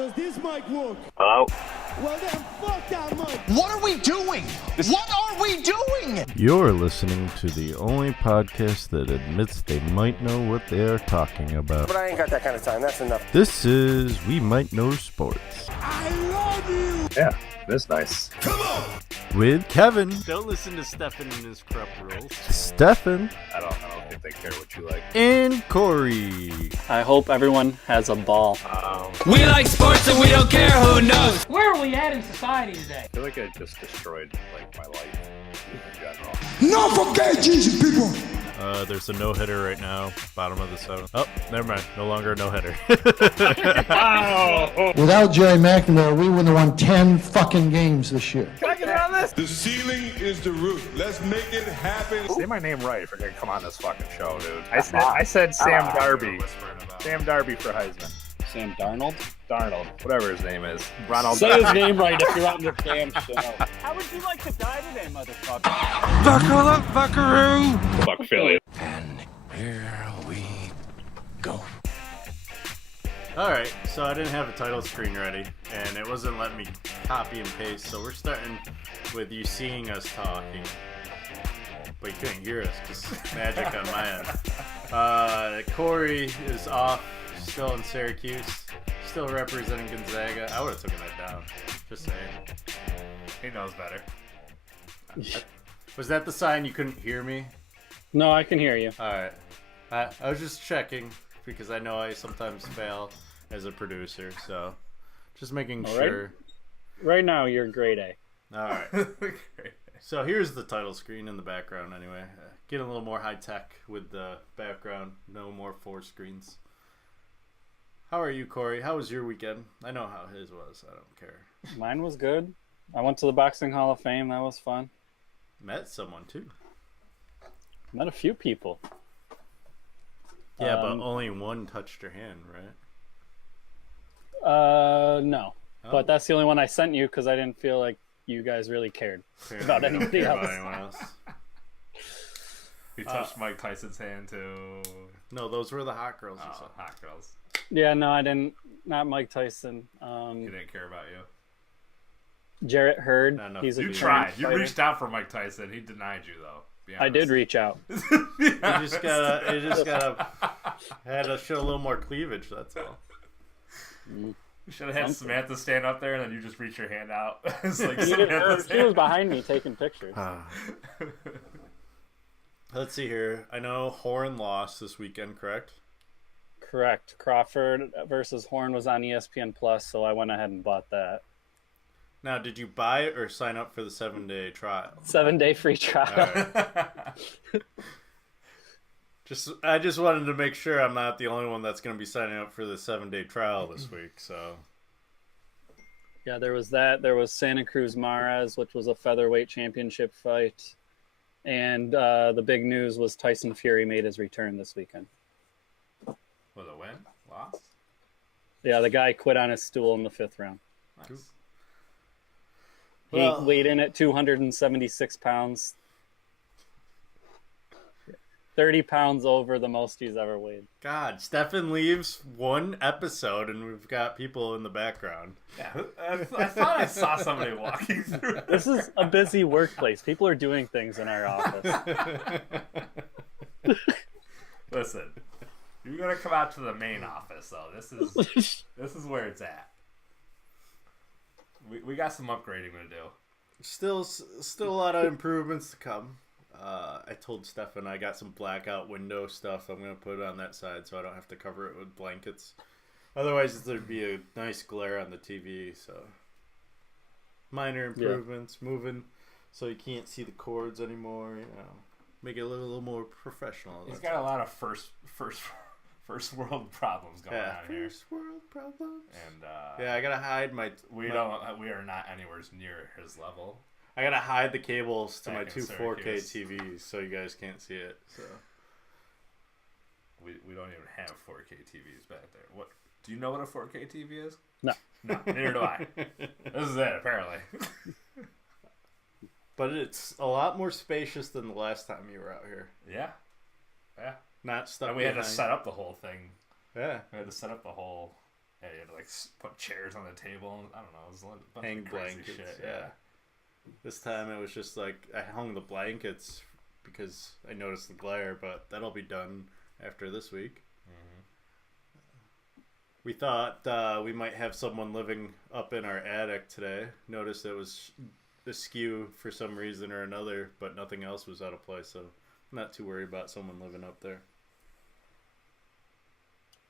Does this mic work? Hello? Well then, fuck that mic! What are we doing? What are we doing? You're listening to the only podcast that admits they might know what they are talking about. But I ain't got that kind of time. That's enough. This is We Might Know Sports. I love you! Yeah, that's nice. Come on! With Kevin, Don't listen to Steffan and his corrupt rules. Steffan, I don't think they care what you like. and Cory. I hope everyone has a ball. We like sports and we don't care who knows. Where are we at in society today? I feel like I just destroyed my life in general. Not forget Jesus, people! There's a no-hitter right now, bottom of the seventh. Oh, never mind. No longer a no-hitter. Without Jerry McNamara, we wouldn't have won 10 fucking games this year. Can I get on this? The ceiling is the roof. Let's make it happen. Say my name right if you're gonna come on this fucking show, dude. I said Sam Darby. Sam Darby for Heisman. Sam Darnold? Darnold, whatever his name is. Ronald. Say his name right if you're on your damn show. How would you like to die today, motherfucker? Buckle up, buckaroo! Fuck Philly. And here we go. Alright, so I didn't have a title screen ready, and it wasn't letting me copy and paste, so we're starting with you seeing us talking. But you couldn't hear us, just magic on my end. Cory is off, still in Syracuse, still representing Gonzaga. I would have taken that down, just saying. He knows better. Was that the sign you couldn't hear me? No, I can hear you. Alright. I was just checking, because I know I sometimes fail as a producer, so just making sure. Right now, you're grade A. Alright. So here's the title screen in the background anyway. Getting a little more high tech with the background. No more 4 screens. How are you, Cory? How was your weekend? I know how his was. I don't care. Mine was good. I went to the Boxing Hall of Fame. That was fun. Met someone too. Met a few people. Yeah, but only one touched your hand, right? No. Oh. But that's the only one I sent you because I didn't feel like you guys really cared about anybody else. Anyone else. He touched Mike Tyson's hand too. No, those were the hot girls. Oh, hot girls. Yeah, no, I didn't. Not Mike Tyson. He didn't care about you. Jarrett Hurd. No. He's a You tried. You fighter. reached out for Mike Tyson. He denied you though. I did reach out. You just gotta had to show a little more cleavage, that's all. You should have had Samantha stand up there and then you just reach your hand out. It's like She was behind me taking pictures. Let's see here. I know Horn lost this weekend, correct? Correct. Crawford versus Horn was on ESPN Plus, so I went ahead and bought that. Now, did you buy it or sign up for the 7-day trial? 7-day free trial. Right. I just wanted to make sure I'm not the only one that's going to be signing up for the 7-day trial this week. So, Yeah, there was that. There was Santa Cruz Mares, which was a featherweight championship fight. And the big news was Tyson Fury made his return this weekend. Was it win? Lost? Yeah, the guy quit on his stool in the 5th round. Nice. He weighed in at 276 pounds. 30 pounds over the most he's ever weighed. God, Steffan leaves one episode and we've got people in the background. Yeah, I thought I saw somebody walking through. This is a busy workplace. People are doing things in our office. Listen, you're gonna come out to the main office though. This is where it's at. We got some upgrading to do. Still a lot of improvements to come. I told Steffan I got some blackout window stuff I'm going to put on that side so I don't have to cover it with blankets. Otherwise, there'd be a nice glare on the TV. So, minor improvements, moving so you can't see the cords anymore. You know, make it a little more professional. He's got a lot of first world problems going on here. First world problems. And yeah, I gotta hide my. We are not anywhere near his level. I gotta hide the cables to Back my in 2 Syracuse. 4K TVs so you guys can't see it. So we don't even have 4K TVs back there. What do you know what a 4K TV is? No. No, neither do I. This is it apparently. But it's a lot more spacious than the last time you were out here. Yeah. Not stuck. And we had to behind. set up the whole thing. Yeah. We had to set up the whole Yeah, you had to like put chairs on the table. I don't know. It was a bunch Hang of crazy blankets. shit. Yeah. This time it was just like I hung the blankets because I noticed the glare, but that'll be done after this week. We thought we might have someone living up in our attic today. Noticed it was askew for some reason or another, but nothing else was out of place, so I'm not too worried about someone living up there.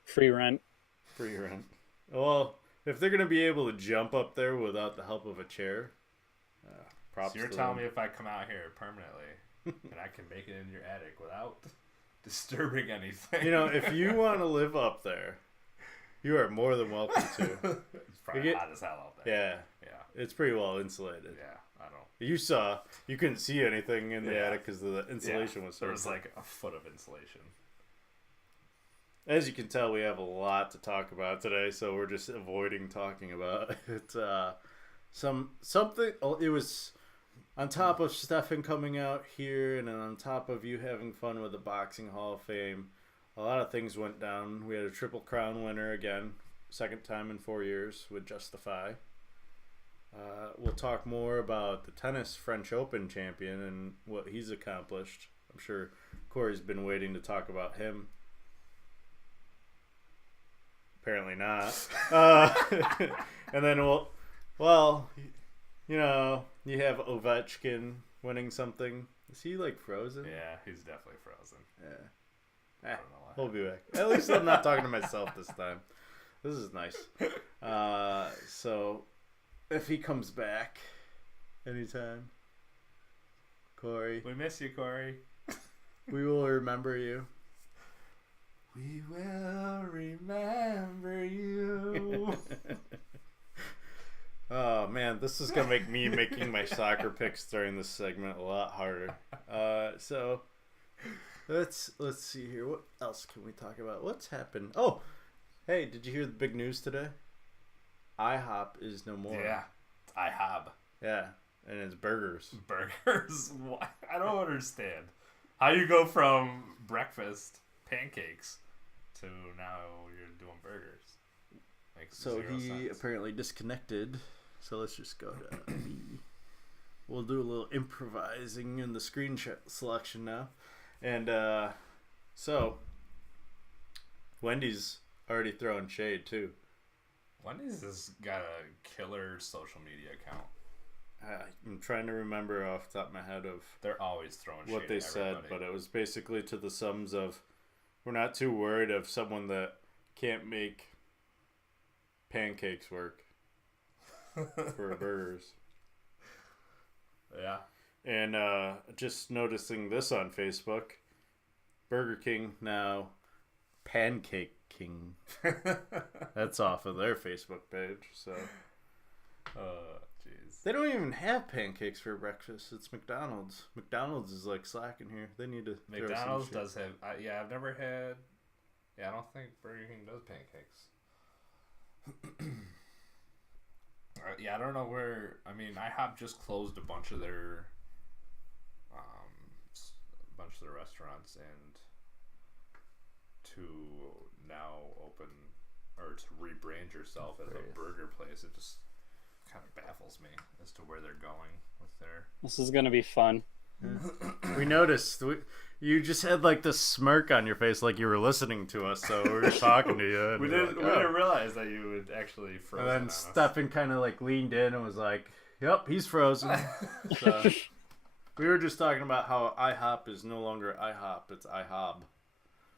Free rent. Free rent. Well, if they're going to be able to jump up there without the help of a chair, props So you're to telling them. me if I come out here permanently and I can make it in your attic without disturbing anything. You know, if you want to live up there, you are more than welcome to. It's probably hot as hell out there. Yeah. Yeah. It's pretty well insulated. Yeah. I don't. You couldn't see anything in the Yeah. attic because the insulation was so There was thick. like a foot of insulation. As you can tell, we have a lot to talk about today, so we're just avoiding talking about it. Something. It was on top of Steffan coming out here, and then on top of you having fun with the Boxing Hall of Fame. A lot of things went down. We had a Triple Crown winner again, second time in 4 years with Justify. We'll talk more about the tennis French Open champion and what he's accomplished. I'm sure Cory's been waiting to talk about him. Apparently not. And then you have Ovechkin winning something. Is he like frozen? Yeah, he's definitely frozen. Yeah. I don't know why. He'll be back. At least I'm not talking to myself this time. This is nice. So, if he comes back anytime, Cory, We miss you, Cory. we will remember you. We will remember you. Oh man, this is gonna make me making my soccer picks during this segment a lot harder. So let's see here. What else can we talk about? What's happened? Oh, hey, did you hear the big news today? IHOP is no more. Yeah, IHOB. Yeah, and it's burgers. Burgers? What? I don't understand. How you go from breakfast pancakes to now you're doing burgers? Makes So zero he sense. apparently disconnected. So let's just go to we'll do a little improvising in the screen selection now. And so Wendy's already throwing shade too. Wendy's has got a killer social media account. I'm trying to remember off the top of my head of They're always throwing what shade they at said, everybody. but it was basically to the sums of we're not too worried of someone that can't make pancakes work for burgers. Yeah. And just noticing this on Facebook, Burger King now Pancake King. That's off of their Facebook page. So Jeez. they don't even have pancakes for breakfast. It's McDonald's. McDonald's is like slacking here. They need to. throw some McDonald's shit. does have. Yeah, I've never had. Yeah, I don't think Burger King does pancakes. Yeah, I don't know where. I mean, IHOP just closed a bunch of their restaurants and to now open or to rebrand yourself as a burger place. It just kind of baffles me as to where they're going with their. This is gonna be fun. We noticed. You just had like this smirk on your face, like you were listening to us. So we were talking to you. And We we're didn't. like, We "Oh." didn't realize that you would actually frozen. And then on us. Steffan kind of like leaned in and was like, "Yep, he's frozen." So, we were just talking about how IHOP is no longer IHOP; it's IHOB.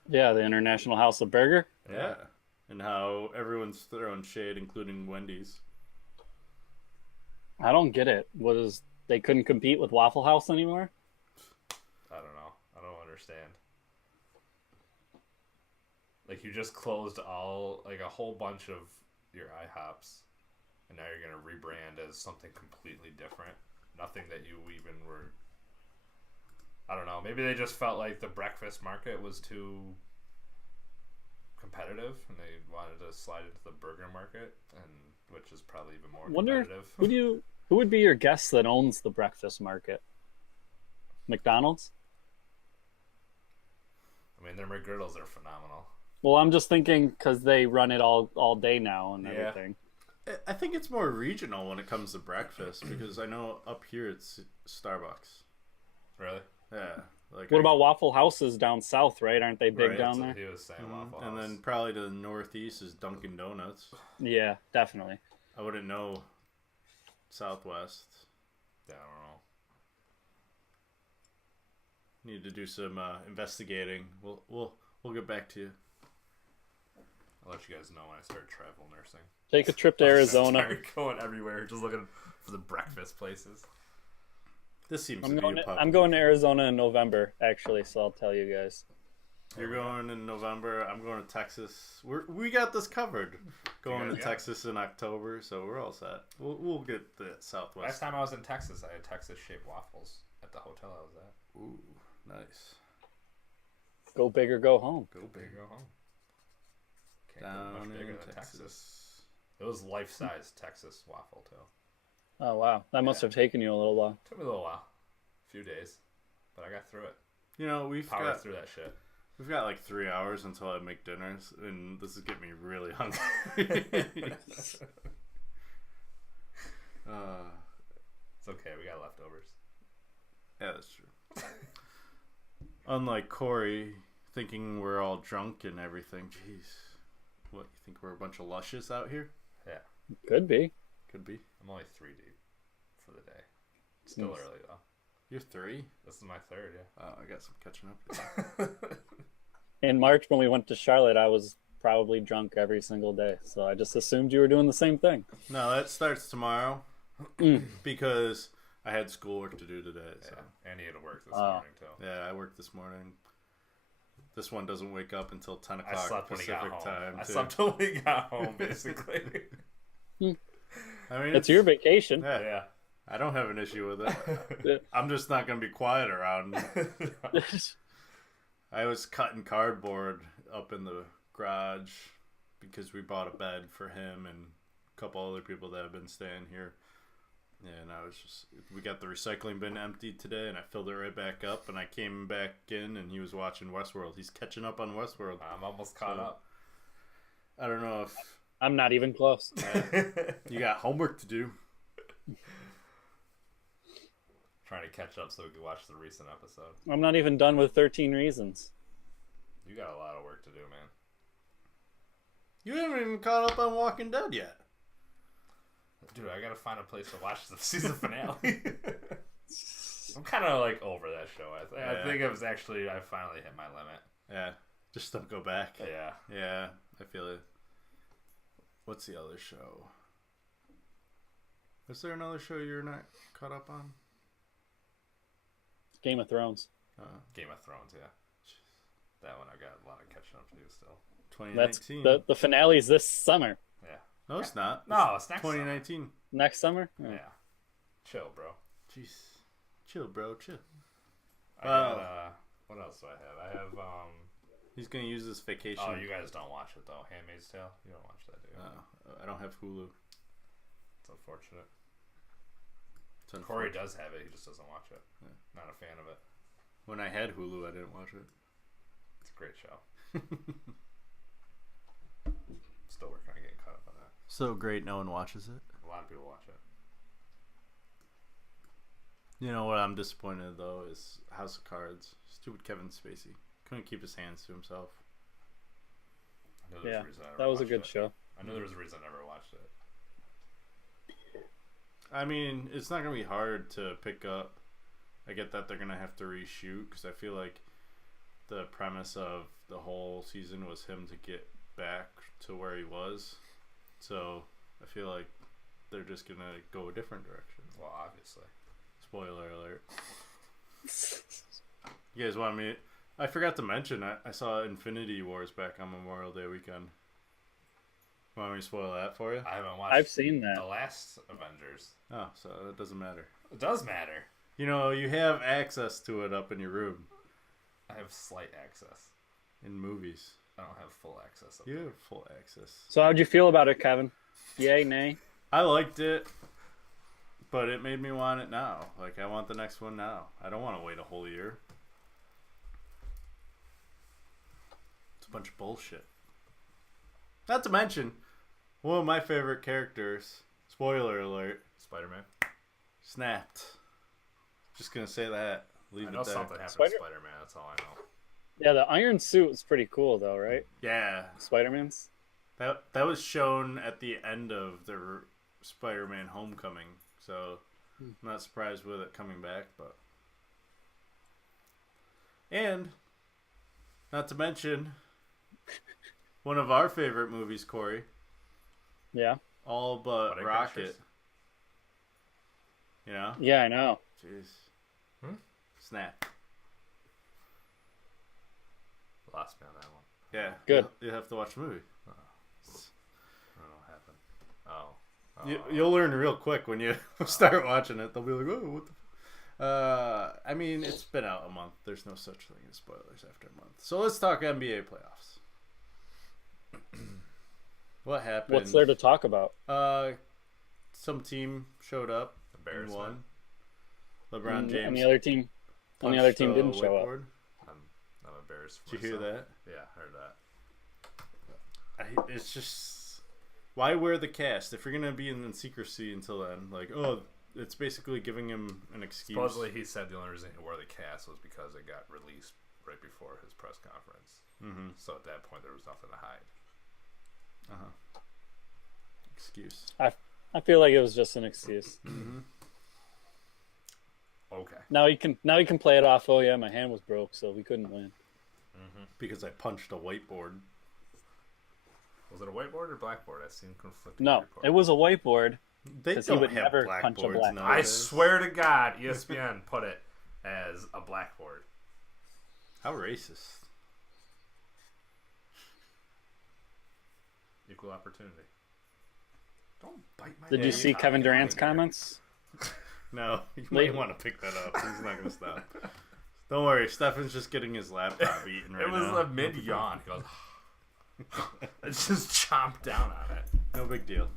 Yeah, the International House of Burger. Yeah, and how everyone's throwing shade, including Wendy's. I don't get it. They couldn't compete with Waffle House anymore? I don't know. I don't understand. Like, you just closed a whole bunch of your IHOPs, and now you're gonna rebrand as something completely different. Nothing that you even were. I don't know. Maybe they just felt like the breakfast market was too competitive, and they wanted to slide into the burger market, and which is probably even more Wonder competitive. who would be your guess that owns the breakfast market? McDonald's? I mean, their McGriddles are phenomenal. Well, I'm just thinking because they run it all day now and everything. I think it's more regional when it comes to breakfast because I know up here it's Starbucks. Really? Yeah. Like What about Waffle Houses down south, right? Aren't they big Right, down That's there? what he was saying. Waffle and House. then probably to the northeast is Dunkin' Donuts. Yeah, definitely. I wouldn't know Southwest. Yeah, I don't know. Need to do some investigating. We'll get back to you. I'll let you guys know when I start travel nursing. Take a trip to Arizona. Start going everywhere, just looking for the breakfast places. This seems I'm to going be a to, popular. I'm going to Arizona in November, actually, so I'll tell you guys. You're going in November. I'm going to Texas. We got this covered. Going to Texas in October, so we're all set. We'll get the Southwest. Last time I was in Texas, I had Texas-shaped waffles at the hotel I was at. Ooh, nice. Go big or go home. Go big. Go home. Can't Down go much bigger in than Texas. Texas. It was life-size Texas waffle too. Oh, wow. That must have taken you a little while. Took me a little while, a few days, but I got through it. You know, we've Powered got through that shit. We've got like 3 hours until I make dinners, and this is getting me really hungry. It's okay, we got leftovers. Yeah, that's true. Unlike Cory, thinking we're all drunk and everything. Jeez. What, you think we're a bunch of luscious out here? Yeah, Could be. Could be. I'm only 3 deep for the day. Still early though. You're 3? This is my 3rd, yeah. Oh, I got some catching up to do. In March, when we went to Charlotte, I was probably drunk every single day, so I just assumed you were doing the same thing. No, that starts tomorrow because I had schoolwork to do today. So. Yeah, and he had to work this morning too. Yeah, I worked this morning. This one doesn't wake up until 10 o'clock I slept when he Pacific got home. time. I too. slept till he got home, basically. I mean, It's your vacation. Yeah, Yeah. I don't have an issue with it. I'm just not going to be quiet around. I was cutting cardboard up in the garage because we bought a bed for him and a couple other people that have been staying here. And we got the recycling bin emptied today, and I filled it right back up, and I came back in, and he was watching Westworld. He's catching up on Westworld. I'm almost caught up. I don't know if I'm not even close. you got homework to do. Trying to catch up so we can watch the recent episode. I'm not even done with 13 Reasons. You got a lot of work to do, man. You haven't even caught up on Walking Dead yet. Dude, I gotta find a place to watch the season finale. I'm kind of like over that show. I think it was actually, I finally hit my limit. Yeah, just don't go back. Yeah. Yeah, I feel it. What's the other show? Is there another show you're not caught up on? Game of Thrones. Game of Thrones, yeah. That one I got a lot of catching up to do still. 2019. That's the finale's this summer. Yeah. No, it's not. No, it's next 2019. Next summer? Yeah. Chill, bro. Jeez. Chill, bro. Chill. I got, what else do I have? I have, He's going to use this vacation. oh, you guys don't watch it, though. Handmaid's Tale? You don't watch that, do you? I don't have Hulu. It's unfortunate. It's Cory unfortunate. does have it. He just doesn't watch it. Yeah. Not a fan of it. When I had Hulu, I didn't watch it. It's a great show. Still working on getting caught up on that. So great, no one watches it. A lot of people watch it. You know what I'm disappointed though is House of Cards. Stupid Kevin Spacey couldn't keep his hands to himself. I know there's Yeah, a reason I never that was a watched good it. show. I know there was a reason I never watched it. I mean, it's not gonna be hard to pick up. I get that they're gonna have to reshoot because I feel like the premise of the whole season was him to get back to where he was. So I feel like they're just gonna go a different direction. Well, obviously. Spoiler alert. You guys want me? I forgot to mention I saw Infinity Wars back on Memorial Day weekend. Want me to spoil that for you? I haven't watched I've seen that. the last Avengers. Oh, so it doesn't matter. It does matter. You know, you have access to it up in your room I have slight access. in movies. I don't have full access. Up You there. have full access. So how'd you feel about it, Kevin? Yay, nay? I liked it, but it made me want it now. Like, I want the next one now. I don't want to wait a whole year. It's a bunch of bullshit. Not to mention, one of my favorite characters, spoiler alert, Spider-Man. snapped. Just gonna say that. Leave I it know there. something happened to Spider-Man. That's all I know. Yeah, the iron suit is pretty cool, though, right? Yeah. Spider-Man's. That was shown at the end of the Spider-Man Homecoming, so I'm not surprised with it coming back, but... And, not to mention, one of our favorite movies, Corey. Yeah. All but Wedding Rocket. Crashers? You know? Yeah, I know. Jeez. Snap. Lost me on that one. Yeah. Good. You have to watch the movie. I don't know what happened. Oh. You'll learn real quick when you start watching it. They'll be like, "Oh, what the?" I mean, it's been out a month. There's no such thing as spoilers after a month. So let's talk NBA playoffs. What happened? What's there to talk about? Some team showed up and won. LeBron James. And the other team. And the other team didn't show up. I'm embarrassed. Did you hear that? Yeah, I heard that. It's just, why wear the cast if you're gonna be in secrecy until then? Like, oh, it's basically giving him an excuse. Supposedly, he said the only reason he wore the cast was because it got released right before his press conference. Mm-hmm. So at that point, there was nothing to hide. Excuse. I feel like it was just an excuse. Mm-hmm. Okay. Now he can play it off. Oh yeah, my hand was broke, so we couldn't win. Because I punched a whiteboard. Was it a whiteboard or blackboard? I've seen conflicting. No, reports. it was a whiteboard. They Because don't he would have never punch a blackboards black. now. I swear to God, ESPN put it as a blackboard. How racist. Equal opportunity. Don't bite my. Did you see Kevin Durant's comments? No, you might want to pick that up. He's not going to stop. Don't worry, Steffan's just getting his laptop eaten right It was now. a mid yawn. He goes. It's just chomped down on it. No big deal.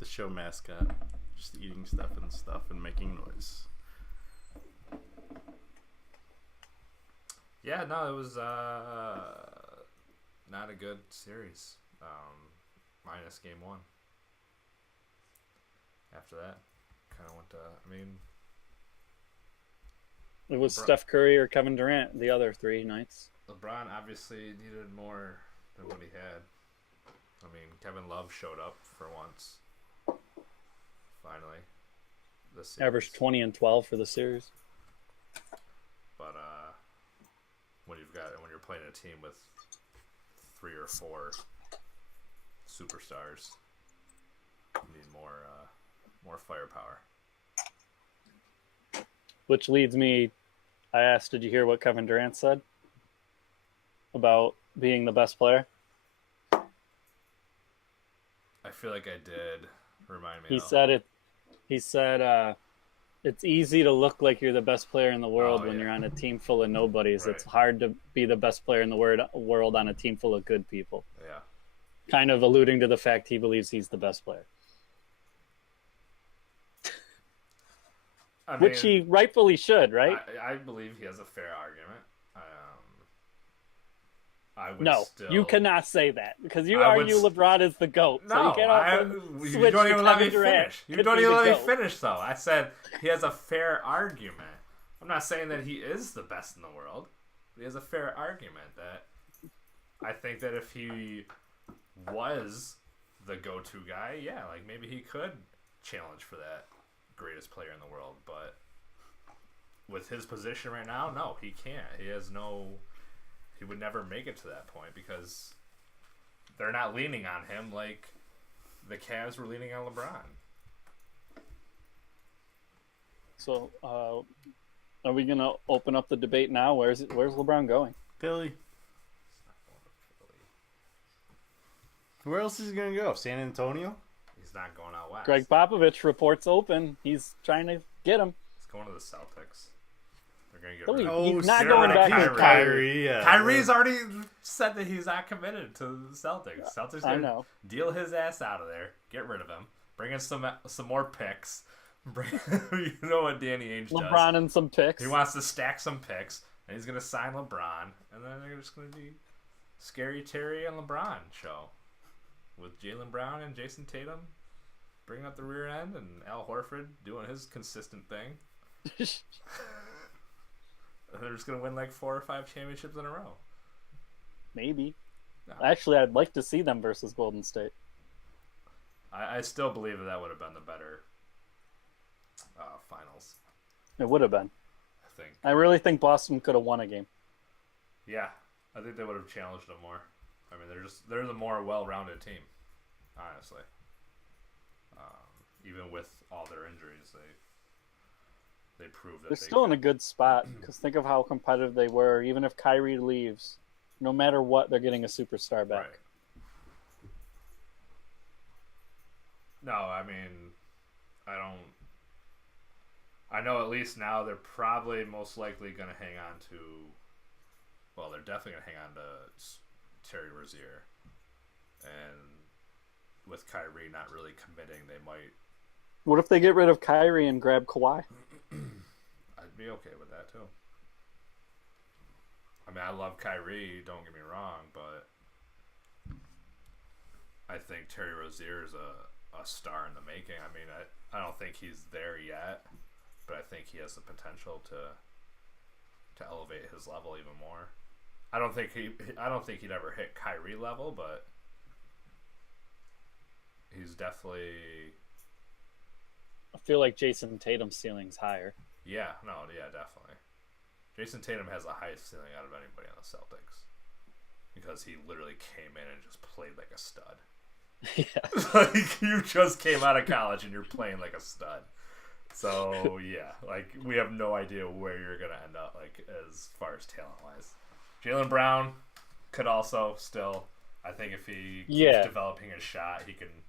The show mascot. Just eating Steffan's stuff and making noise. Yeah, no, it was not a good series. Minus game one. After that, kind of went to. I mean, It was Steph Curry or Kevin Durant the other 3 nights. LeBron obviously needed more than what he had. I mean, Kevin Love showed up for once. Finally, this series. Averaged 20 and 12 for the series. But when you're playing a team with 3 or 4 superstars, you need more firepower. Which leads me, I asked, did you hear what Kevin Durant said about being the best player? I feel like I did. Remind me. He though. said it. He said it's easy to look like you're the best player in the world when yeah. you're on a team full of nobodies. Right. It's hard to be the best player in the world on a team full of good people. Yeah. Kind of alluding to the fact he believes he's the best player. I mean, Which he rightfully should, right? I believe he has a fair argument. I would No, still... you cannot say that because you I would argue LeBron is the GOAT. So No, you can't you switch don't to even let me Kevin Durant. finish. You Could don't be even the let me GOAT. finish, though. I said he has a fair argument. I'm not saying that he is the best in the world, but he has a fair argument that I think that if he was the go-to guy, yeah, like maybe he could challenge for that greatest player in the world, but with his position right now, no, he can't. He would never make it to that point because they're not leaning on him like the Cavs were leaning on LeBron. So, are we gonna open up the debate now? Where's LeBron going? Philly. Where else is he going to go? San Antonio? He's not going out west. Greg Popovich reports open. He's trying to get him. He's going to the Celtics. They're going to get Philly, rid of he's not get going rid of back to Kyrie. Yeah. Kyrie's already said that he's not committed to the Celtics. Celtics I going to know. deal his ass out of there, get rid of him, bring in some more picks. You know what Danny Ainge does. LeBron and some picks. He wants to stack some picks, and he's going to sign LeBron, and then they're just going to be Scary Terry and LeBron show with Jaylen Brown and Jason Tatum bringing up the rear end and Al Horford doing his consistent thing. They're just gonna win like 4 or 5 championships in a row. Maybe. No. Actually, I'd like to see them versus Golden State. I still believe that would have been the better finals. It would have been. I think. I really think Boston could have won a game. Yeah, I think they would have challenged them more. I mean, they're the more well-rounded team, honestly. Even with all their injuries, they prove that They're still in a good spot because think of how competitive they were. Even if Kyrie leaves, no matter what, they're getting a superstar back. Right. No, I mean, I know at least now they're probably most likely going to hang on to. Well, they're definitely going to hang on to Terry Rozier, and with Kyrie not really committing, they might. What if they get rid of Kyrie and grab Kawhi? I'd be okay with that too. I mean, I love Kyrie, don't get me wrong, but I think Terry Rozier is a star in the making. I mean, I don't think he's there yet, but I think he has the potential to elevate his level even more. I don't think he'd ever hit Kyrie level, but he's definitely. I feel like Jason Tatum's ceiling's higher. Yeah, definitely. Jason Tatum has the highest ceiling out of anybody on the Celtics because he literally came in and just played like a stud. Yeah. Like, you just came out of college and you're playing like a stud. So, yeah, like, we have no idea where you're going to end up, like, as far as talent-wise. Jaylen Brown could also still, I think if he keeps developing his shot, he can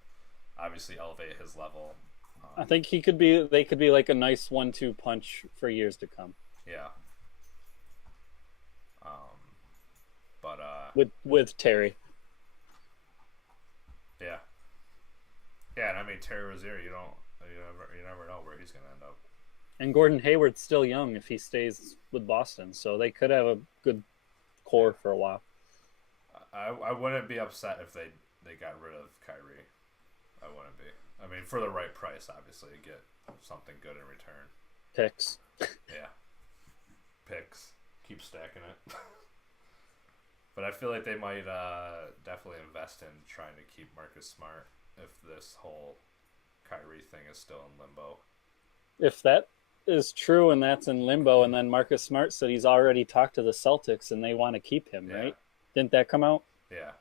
obviously elevate his level. I think they could be like a nice 1-2 punch for years to come. Yeah. But with Terry. Yeah. Yeah, and I mean Terry Rozier, you never know where he's gonna end up. And Gordon Hayward's still young if he stays with Boston, so they could have a good core for a while. I wouldn't be upset if they got rid of Kyrie. I wouldn't be. I mean, for the right price, obviously, get something good in return. Picks. Yeah. Picks. Keep stacking it. But I feel like they might definitely invest in trying to keep Marcus Smart if this whole Kyrie thing is still in limbo. If that is true and that's in limbo, and then Marcus Smart said he's already talked to the Celtics and they want to keep him, right? Didn't that come out? Yeah.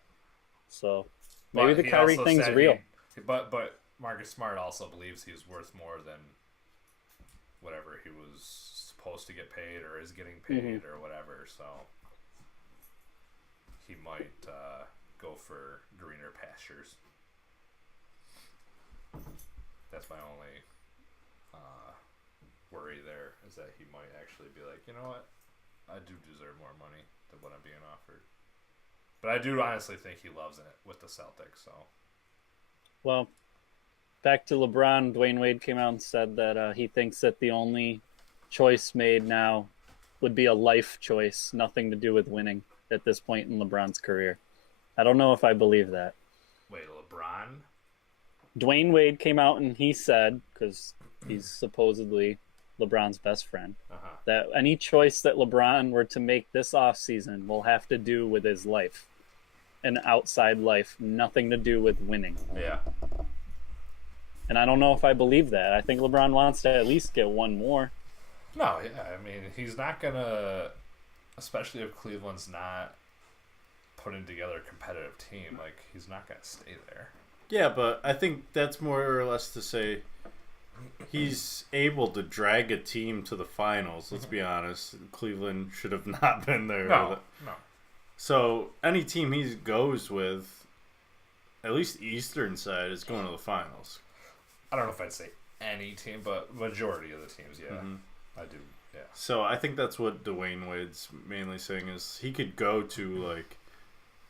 So maybe the Kyrie thing's real. But Marcus Smart also believes he's worth more than whatever he was supposed to get paid or is getting paid or whatever. So he might go for greener pastures. That's my only worry there, is that he might actually be like, you know what, I do deserve more money than what I'm being offered. But I do honestly think he loves it with the Celtics. So, well, back to LeBron. Dwayne Wade came out and said that he thinks that the only choice made now would be a life choice, nothing to do with winning at this point in LeBron's career. I don't know if I believe that. Wait, LeBron? Dwayne Wade came out and he said, because he's supposedly LeBron's best friend, that any choice that LeBron were to make this offseason will have to do with his life. An outside life, nothing to do with winning. Yeah. And I don't know if I believe that. I think LeBron wants to at least get one more. No, yeah. I mean, he's not going to, especially if Cleveland's not putting together a competitive team, like, he's not going to stay there. Yeah, but I think that's more or less to say he's able to drag a team to the finals. Let's be honest. Cleveland should have not been there. No. So any team he goes with, at least Eastern side, is going to the finals. I don't know if I'd say any team, but majority of the teams, yeah. I do, yeah. So I think that's what Dwayne Wade's mainly saying is he could go to, like,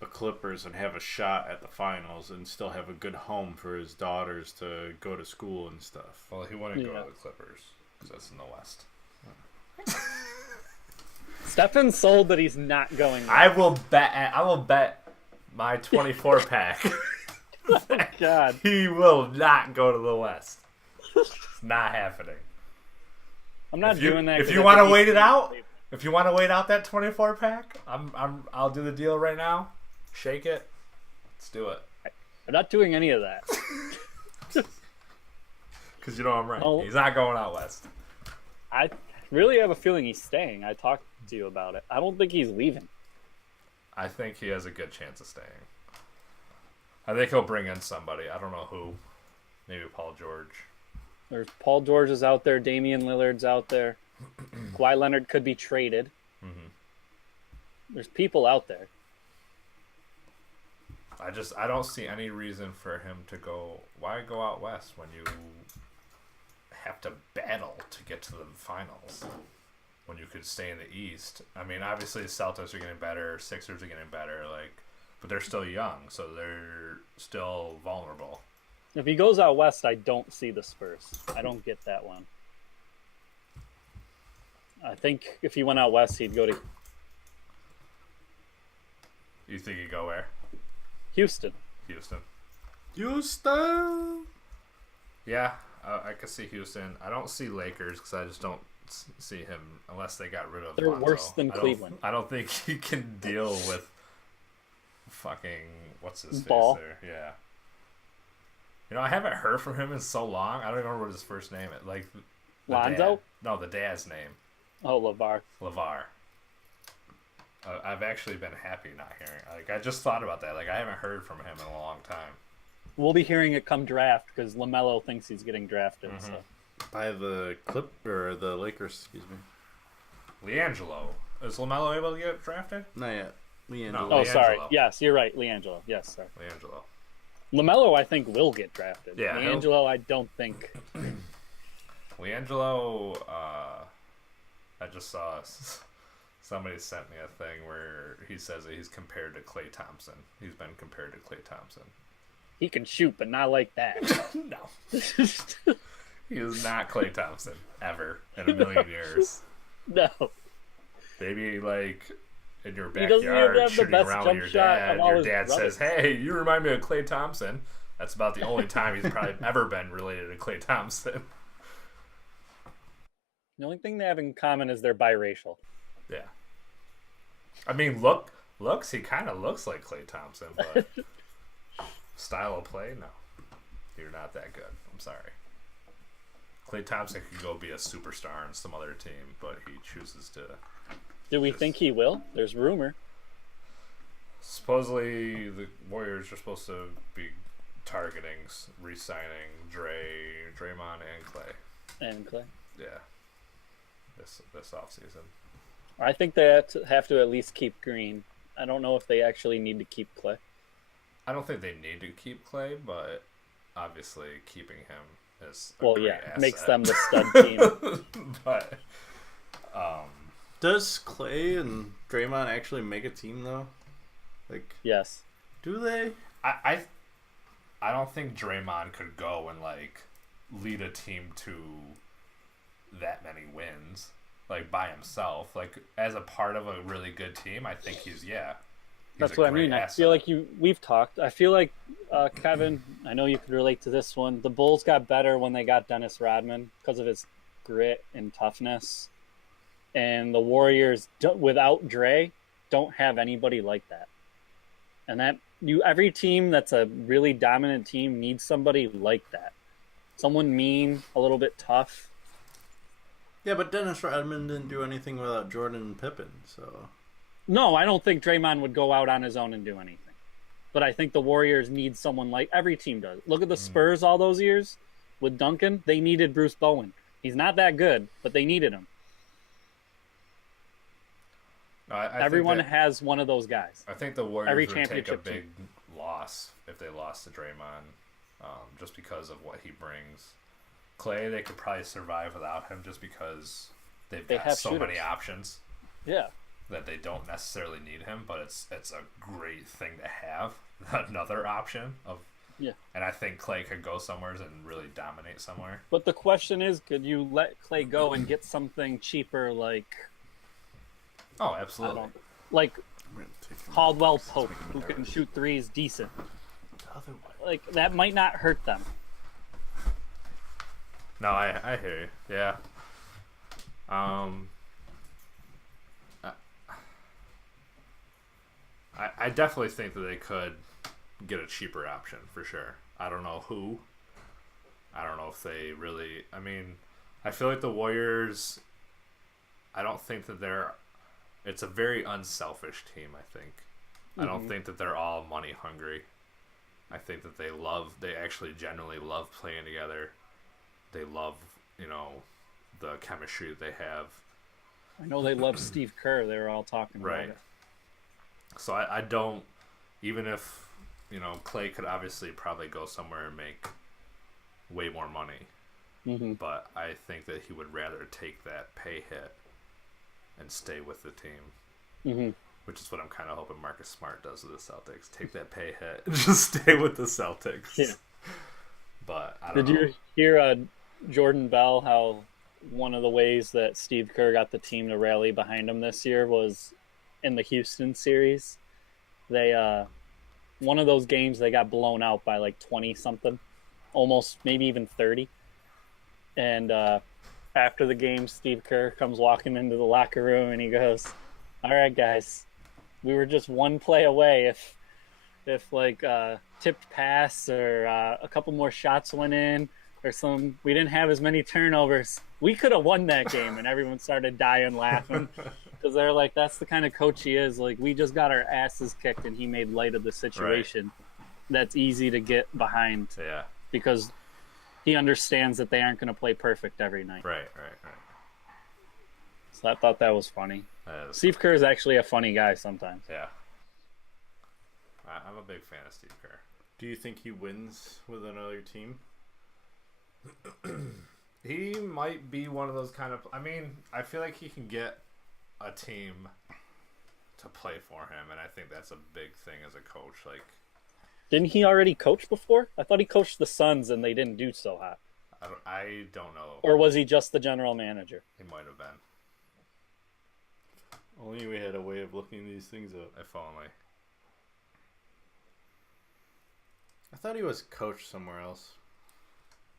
a Clippers and have a shot at the finals and still have a good home for his daughters to go to school and stuff. Well, he wouldn't go to the Clippers because that's in the West. Steffan sold that he's not going there. I will bet my 24 pack. Oh, God. He will not go to the West. It's not happening. I'm not doing that. If you want to wait it out, if you want to wait out that 24 pack, I'll do the deal right now. Shake it. Let's do it. I'm not doing any of that. Because you know I'm right. Oh. He's not going out West. I really have a feeling he's staying. I talked to you about it. I don't think he's leaving. I think he has a good chance of staying. I think he'll bring in somebody. I don't know who. Maybe Paul George. There's Paul George is out there. Damian Lillard's out there. Kawhi Leonard could be traded. There's people out there. I don't see any reason for him to go. Why go out West when you have to battle to get to the finals? When you could stay in the East. I mean, obviously the Celtics are getting better, Sixers are getting better, but they're still young, so they're still vulnerable. If he goes out West, I don't see the Spurs. I don't get that one. I think if he went out West, he'd go to You think he'd go where? Houston. Houston. Yeah, I could see Houston. I don't see Lakers because I just don't see him unless they got rid of They're Lonzo. worse than Cleveland. I don't think he can deal with fucking what's his Ball. face there. Yeah. You know, I haven't heard from him in so long. I don't even remember what his first name is. Like Lonzo? No, the dad's name. Oh, LeVar. LeVar. I've actually been happy not hearing. I just thought about that. I haven't heard from him in a long time. We'll be hearing it come draft because LaMelo thinks he's getting drafted. So. By the the Lakers, excuse me. LiAngelo. Is LaMelo able to get drafted? Not yet. LiAngelo. No, Oh, sorry. LiAngelo. Yes, you're right. LiAngelo. Yes, sorry. LiAngelo. LaMelo, I think, will get drafted. Yeah, LiAngelo, I don't think. LiAngelo, I just saw somebody sent me a thing where he says that he's compared to Klay Thompson. He's been compared to Klay Thompson. He can shoot, but not like that. No. He is not Klay Thompson, ever, in a million years. No. Maybe, in your He doesn't even backyard, have the shooting best around with jump your shot dad. of all Your his dad brothers. says, hey, you remind me of Klay Thompson. That's about the only time he's probably ever been related to Klay Thompson. The only thing they have in common is they're biracial. Yeah. I mean, looks, he kind of looks like Klay Thompson, but style of play, no. You're not that good. I'm sorry. Klay Thompson could go be a superstar on some other team, but he chooses to. Do we think he will? There's rumor. Supposedly, the Warriors are supposed to be targeting re-signing Draymond, and Klay. And Clay. Yeah. This offseason. I think they have to at least keep Green. I don't know if they actually need to keep Clay. I don't think they need to keep Klay, but obviously keeping him is a Well, great yeah, asset. makes them the stud team. But does Clay and Draymond actually make a team though? Yes. Do they? I don't think Draymond could go and lead a team to that many wins by himself. As a part of a really good team, I think he's That's what I mean. asset. I feel like we've talked. I feel like, Kevin, I know you could relate to this one. The Bulls got better when they got Dennis Rodman because of his grit and toughness. And the Warriors, without Dre, don't have anybody like that. And every team that's a really dominant team needs somebody like that. Someone mean, a little bit tough. Yeah, but Dennis Rodman didn't do anything without Jordan and Pippen, so... No, I don't think Draymond would go out on his own and do anything. But I think the Warriors need someone like every team does. Look at the Spurs all those years with Duncan. They needed Bruce Bowen. He's not that good, but they needed him. Everyone has one of those guys. I think the Warriors would take a big loss if they lost to Draymond, just because of what he brings. Klay, they could probably survive without him just because they've got so many options. Yeah. That they don't necessarily need him, but it's a great thing to have another option of. Yeah. And I think Klay could go somewhere and really dominate somewhere. But the question is, could you let Klay go and get something cheaper like Oh, absolutely. Like Caldwell Pope, who can shoot threes decent. Like, that might not hurt them. No, I hear you. Yeah. I definitely think that they could get a cheaper option for sure. I don't know who. I don't know if they really. I mean, I feel like the Warriors. I don't think that they're. It's a very unselfish team. I think. I don't think that they're all money hungry. I think that they actually genuinely love playing together. They love, the chemistry that they have. I know they love Steve Kerr. They were all talking about it. So I don't, even if, Clay could obviously probably go somewhere and make way more money. But I think that he would rather take that pay hit and stay with the team. Which is what I'm kind of hoping Marcus Smart does with the Celtics. Take that pay hit and just stay with the Celtics. Yeah. But I don't know. Did you hear Jordan Bell, how one of the ways that Steve Kerr got the team to rally behind him this year was in the Houston series? They one of those games they got blown out by like 20-something, almost maybe even 30. And after the game, Steve Kerr comes walking into the locker room and he goes, "All right, guys, we were just one play away. If like tipped pass or a couple more shots went in or we didn't have as many turnovers, we could have won that game." And everyone started dying laughing because they're like, that's the kind of coach he is. Like, we just got our asses kicked and he made light of the situation. Right. That's easy to get behind. Yeah. Because he understands that they aren't going to play perfect every night. Right. So I thought that was funny. Steve Kerr is actually a funny guy sometimes. Yeah. I'm a big fan of Steve Kerr. Do you think he wins with another team? He might be one of those kind of... I mean, I feel like he can get a team to play for him, and I think that's a big thing as a coach. Like, didn't he already coach before? I thought he coached the Suns and they didn't do so hot. I don't know. Or was he just the general manager? He might have been. Only we had a way of looking these things up. If only. I thought he was coach somewhere else.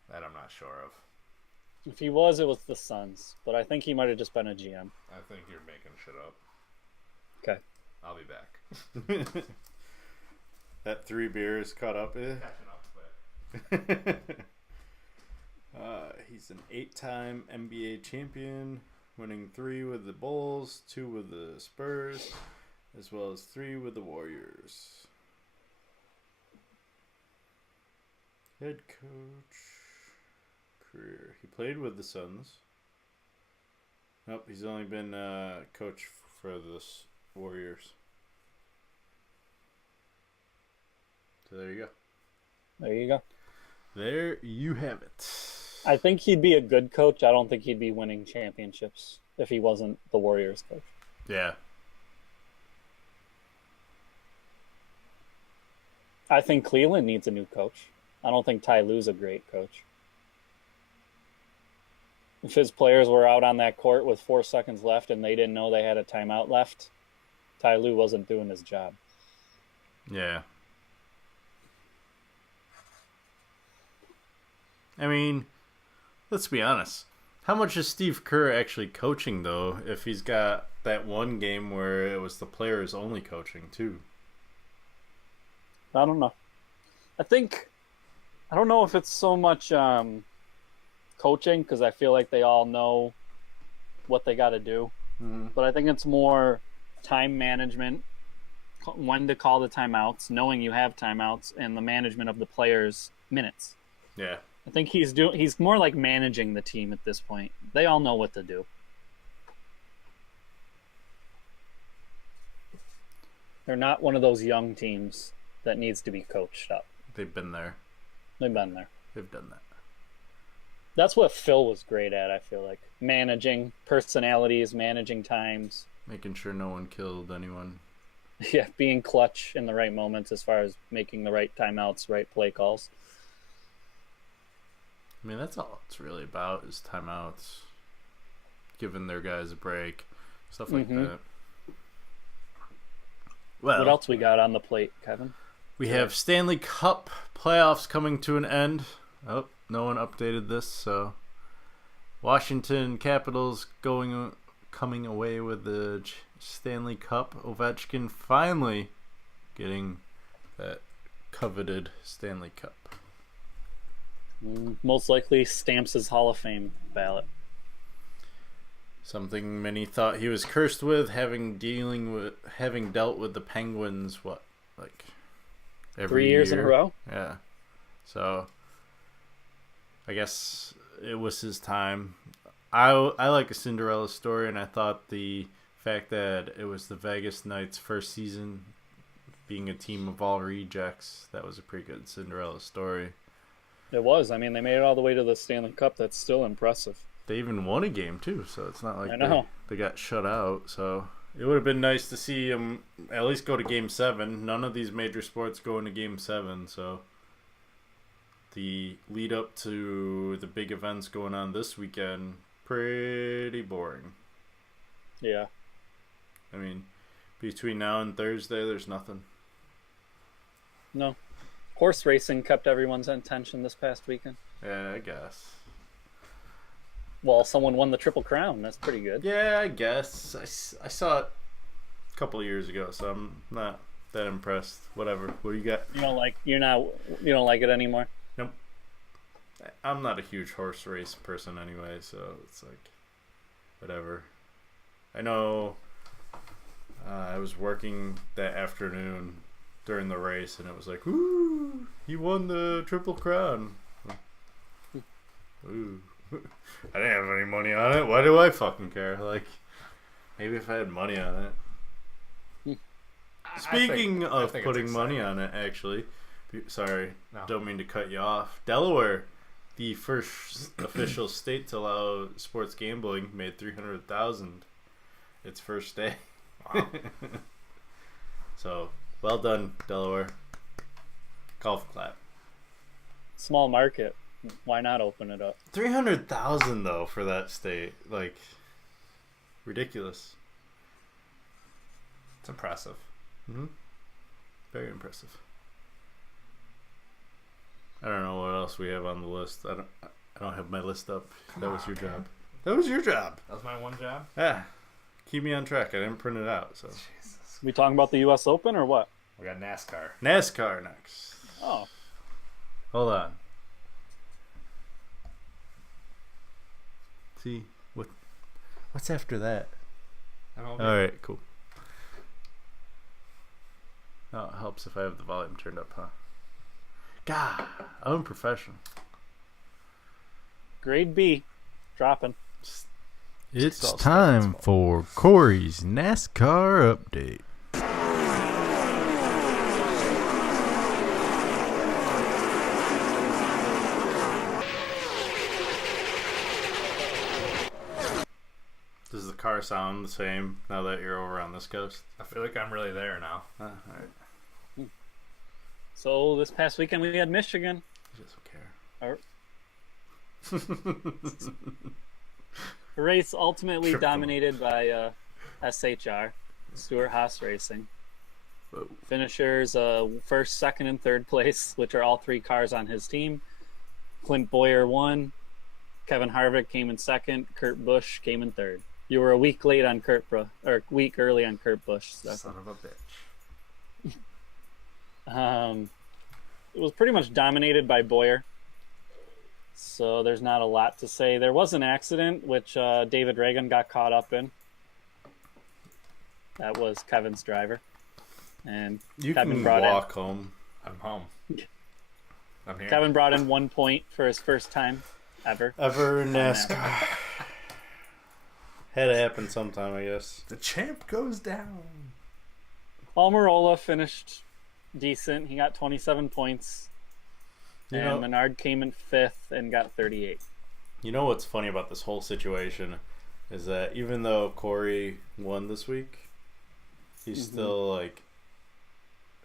That I'm not sure of. If he was, it was the Suns. But I think he might have just been a GM. I think you're making shit up. Okay. I'll be back. That 3 beers caught up. Catching up quick. He's an 8-time NBA champion, winning 3 with the Bulls, 2 with the Spurs, as well as 3 with the Warriors. Head coach career. He played with the Suns. Nope, he's only been coach for the Warriors. So there you go. There you go. There you have it. I think he'd be a good coach. I don't think he'd be winning championships if he wasn't the Warriors coach. Yeah. I think Cleveland needs a new coach. I don't think Ty Lue's a great coach. If his players were out on that court with 4 seconds left and they didn't know they had a timeout left, Ty Lue wasn't doing his job. Yeah. I mean, let's be honest. How much is Steve Kerr actually coaching, though, if he's got that one game where it was the players only coaching, too? I don't know. I don't know if it's so much coaching, because I feel like they all know what they got to do. Mm-hmm. But I think it's more time management, when to call the timeouts, knowing you have timeouts, and the management of the players' minutes. Yeah. I think he's more like managing the team at this point. They all know what to do. They're not one of those young teams that needs to be coached up. They've been there. They've been there. They've done that. That's what Phil was great at, I feel like. Managing personalities, managing times. Making sure no one killed anyone. Yeah, being clutch in the right moments as far as making the right timeouts, right play calls. I mean, that's all it's really about is timeouts. Giving their guys a break. Stuff like that. Well, what else we got on the plate, Kevin? We have Stanley Cup playoffs coming to an end. Oh, no one updated this, so Washington Capitals coming away with the Stanley Cup. Ovechkin finally getting that coveted Stanley Cup. Most likely stamps his Hall of Fame ballot. Something many thought he was cursed with, having dealt with the Penguins, every 3 years in a row? Yeah. So I guess it was his time. I like a Cinderella story, and I thought the fact that it was the Vegas Knights' first season being a team of all rejects, that was a pretty good Cinderella story. It was. I mean, they made it all the way to the Stanley Cup. That's still impressive. They even won a game, too, so it's not like I know. they got shut out. So it would have been nice to see them at least go to Game 7. None of these major sports go into Game 7, so the lead up to the big events going on this weekend, pretty boring. Yeah. I mean, between now and Thursday, there's nothing. No. Horse racing kept everyone's attention this past weekend. Yeah, I guess. Well, someone won the Triple Crown. That's pretty good. Yeah, I guess. I saw it a couple of years ago, so I'm not that impressed. Whatever. What do you got? You don't like it anymore? Nope. I'm not a huge horse race person anyway, so it's like whatever. I know I was working that afternoon during the race, and it was like, "Ooh, he won the Triple Crown." Ooh. I didn't have any money on it. Why do I fucking care? Like, maybe if I had money on it. Speaking of putting money on it, actually, sorry, don't mean to cut you off. Delaware, the first official state to allow sports gambling, made $300,000 its first day. Wow. So, well done, Delaware. Golf clap. Small market. Why not open it up? 300,000 though for that state, like, ridiculous. It's impressive. Very impressive. I don't know what else we have on the list. I don't have my list up. That was your job. That was your job. That was my one job. Yeah, keep me on track. I didn't print it out. So. Jesus. We talking about the U.S. Open or what? We got NASCAR. NASCAR next. Oh. Hold on. See what's after that? All right, cool. Oh, it helps if I have the volume turned up, huh? God, I'm professional. Grade B, dropping. It's time for Cory's NASCAR update. Does the car sound the same now that you're over on this coast? I feel like I'm really there now. All right. So this past weekend we had Michigan. I just don't care. A race ultimately dominated by SHR, Stuart Haas Racing. Whoa. Finishers first, second, and third place, which are all three cars on his team. Clint Boyer won. Kevin Harvick came in second. Kurt Busch came in third. You were a week early on Kurt Busch. So. Son of a bitch. It was pretty much dominated by Boyer. So there's not a lot to say. There was an accident, which David Reagan got caught up in. That was Kevin's driver. And you Kevin can brought walk home. I'm home. I'm here. Kevin brought in 1 point for his first time ever. Ever in NASCAR. Had to happen sometime, I guess. The champ goes down. Almirola finished decent. He got 27 points. And Menard came in fifth and got 38. You know what's funny about this whole situation is that even though Cory won this week, he's still like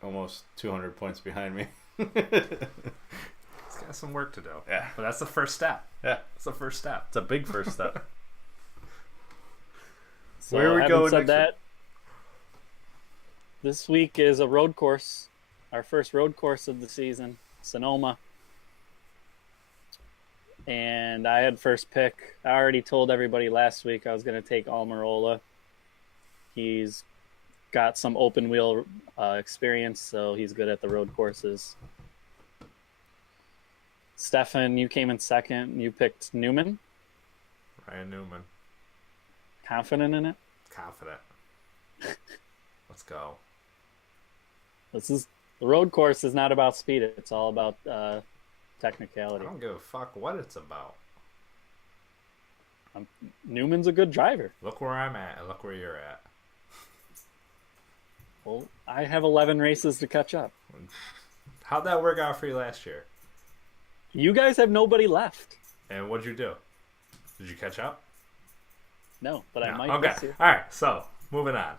almost 200 points behind me. He's got some work to do. Yeah. But that's the first step. Yeah. It's the first step. It's a big first step. So where are we going next that, This week is a road course. Our first road course of the season, Sonoma. And I had first pick. I already told everybody last week I was going to take Almirola. He's got some open wheel experience, so he's good at the road courses. Steffan, you came in second. You picked Newman. Ryan Newman. Confident in it? Confident. Let's go. The road course is not about speed. It's all about technicality. I don't give a fuck what it's about. Newman's a good driver. Look where I'm at and look where you're at. Well, I have 11 races to catch up. How'd that work out for you last year? You guys have nobody left. And what'd you do? Did you catch up? No, but I might. Okay. This year. All right. So moving on.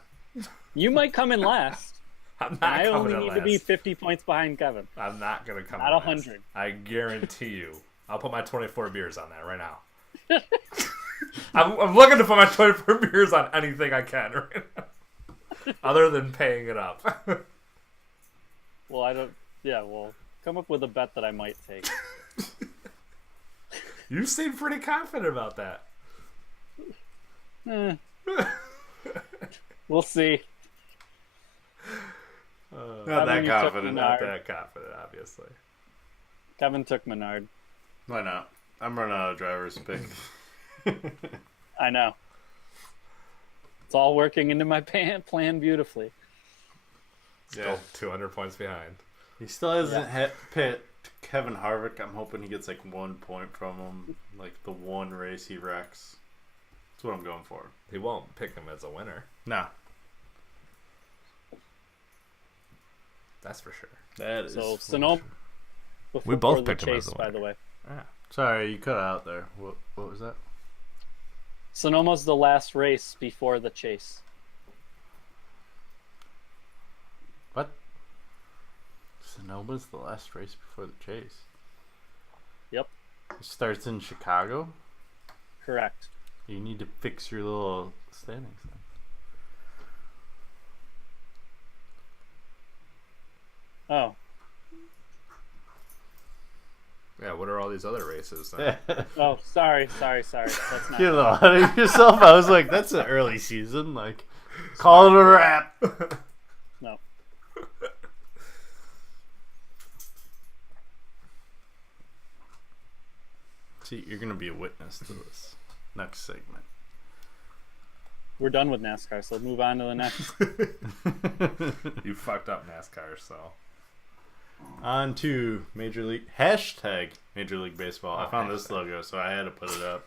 You might come in last. I'm not I coming only in need last. to be 50 points behind Kevin. I'm not gonna come. Not in 100. last. I guarantee you. I'll put my 24 beers on that right now. I'm looking to put my 24 beers on anything I can right now. Other than paying it up. Well, I don't. Yeah, well, come up with a bet that I might take. You seem pretty confident about that. We'll see. Not that confident. Not that confident, obviously. Kevin took Menard. Why not? I'm running out of drivers pick. I know. It's all working into my plan beautifully. Still 200 points behind. He still hasn't hit Kevin Harvick. I'm hoping he gets like 1 point from him, like the one race he wrecks. That's what I'm going for. He won't pick him as a winner. Nah. That's for sure. That is. So Sonoma. We both the picked him as chase, the by winner. the way. Yeah. Sorry, you cut out there. What was that? Sonoma's the last race before the chase. What? Sonoma's the last race before the chase. Yep. It starts in Chicago? Correct. You need to fix your little standings then. Oh. Yeah, what are all these other races then? Oh, sorry. That's not. Get a little ahead of yourself. I was like, that's an early season. Like, call it a wrap. No. See, you're going to be a witness to this next segment. We're done with NASCAR, so move on to the next. You fucked up NASCAR, so. On to Major League Baseball. I found this logo, so I had to put it up.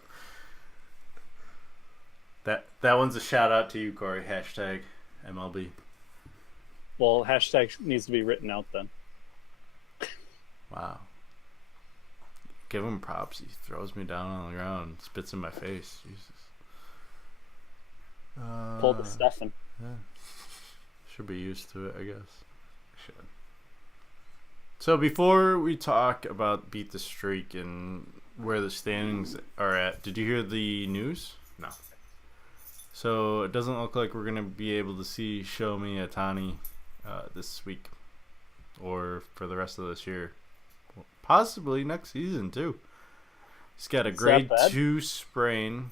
That one's a shout out to you, Cory. Hashtag MLB. Well, hashtag needs to be written out then. Wow. Give him props. He throws me down on the ground and spits in my face. Jesus. Pull the Steffan. Yeah. Should be used to it, I guess. Should. So before we talk about Beat the Streak and where the standings are at, did you hear the news? No. So it doesn't look like we're going to be able to see Shohei Ohtani this week or for the rest of this year. Possibly next season, too. He's got a grade 2 sprain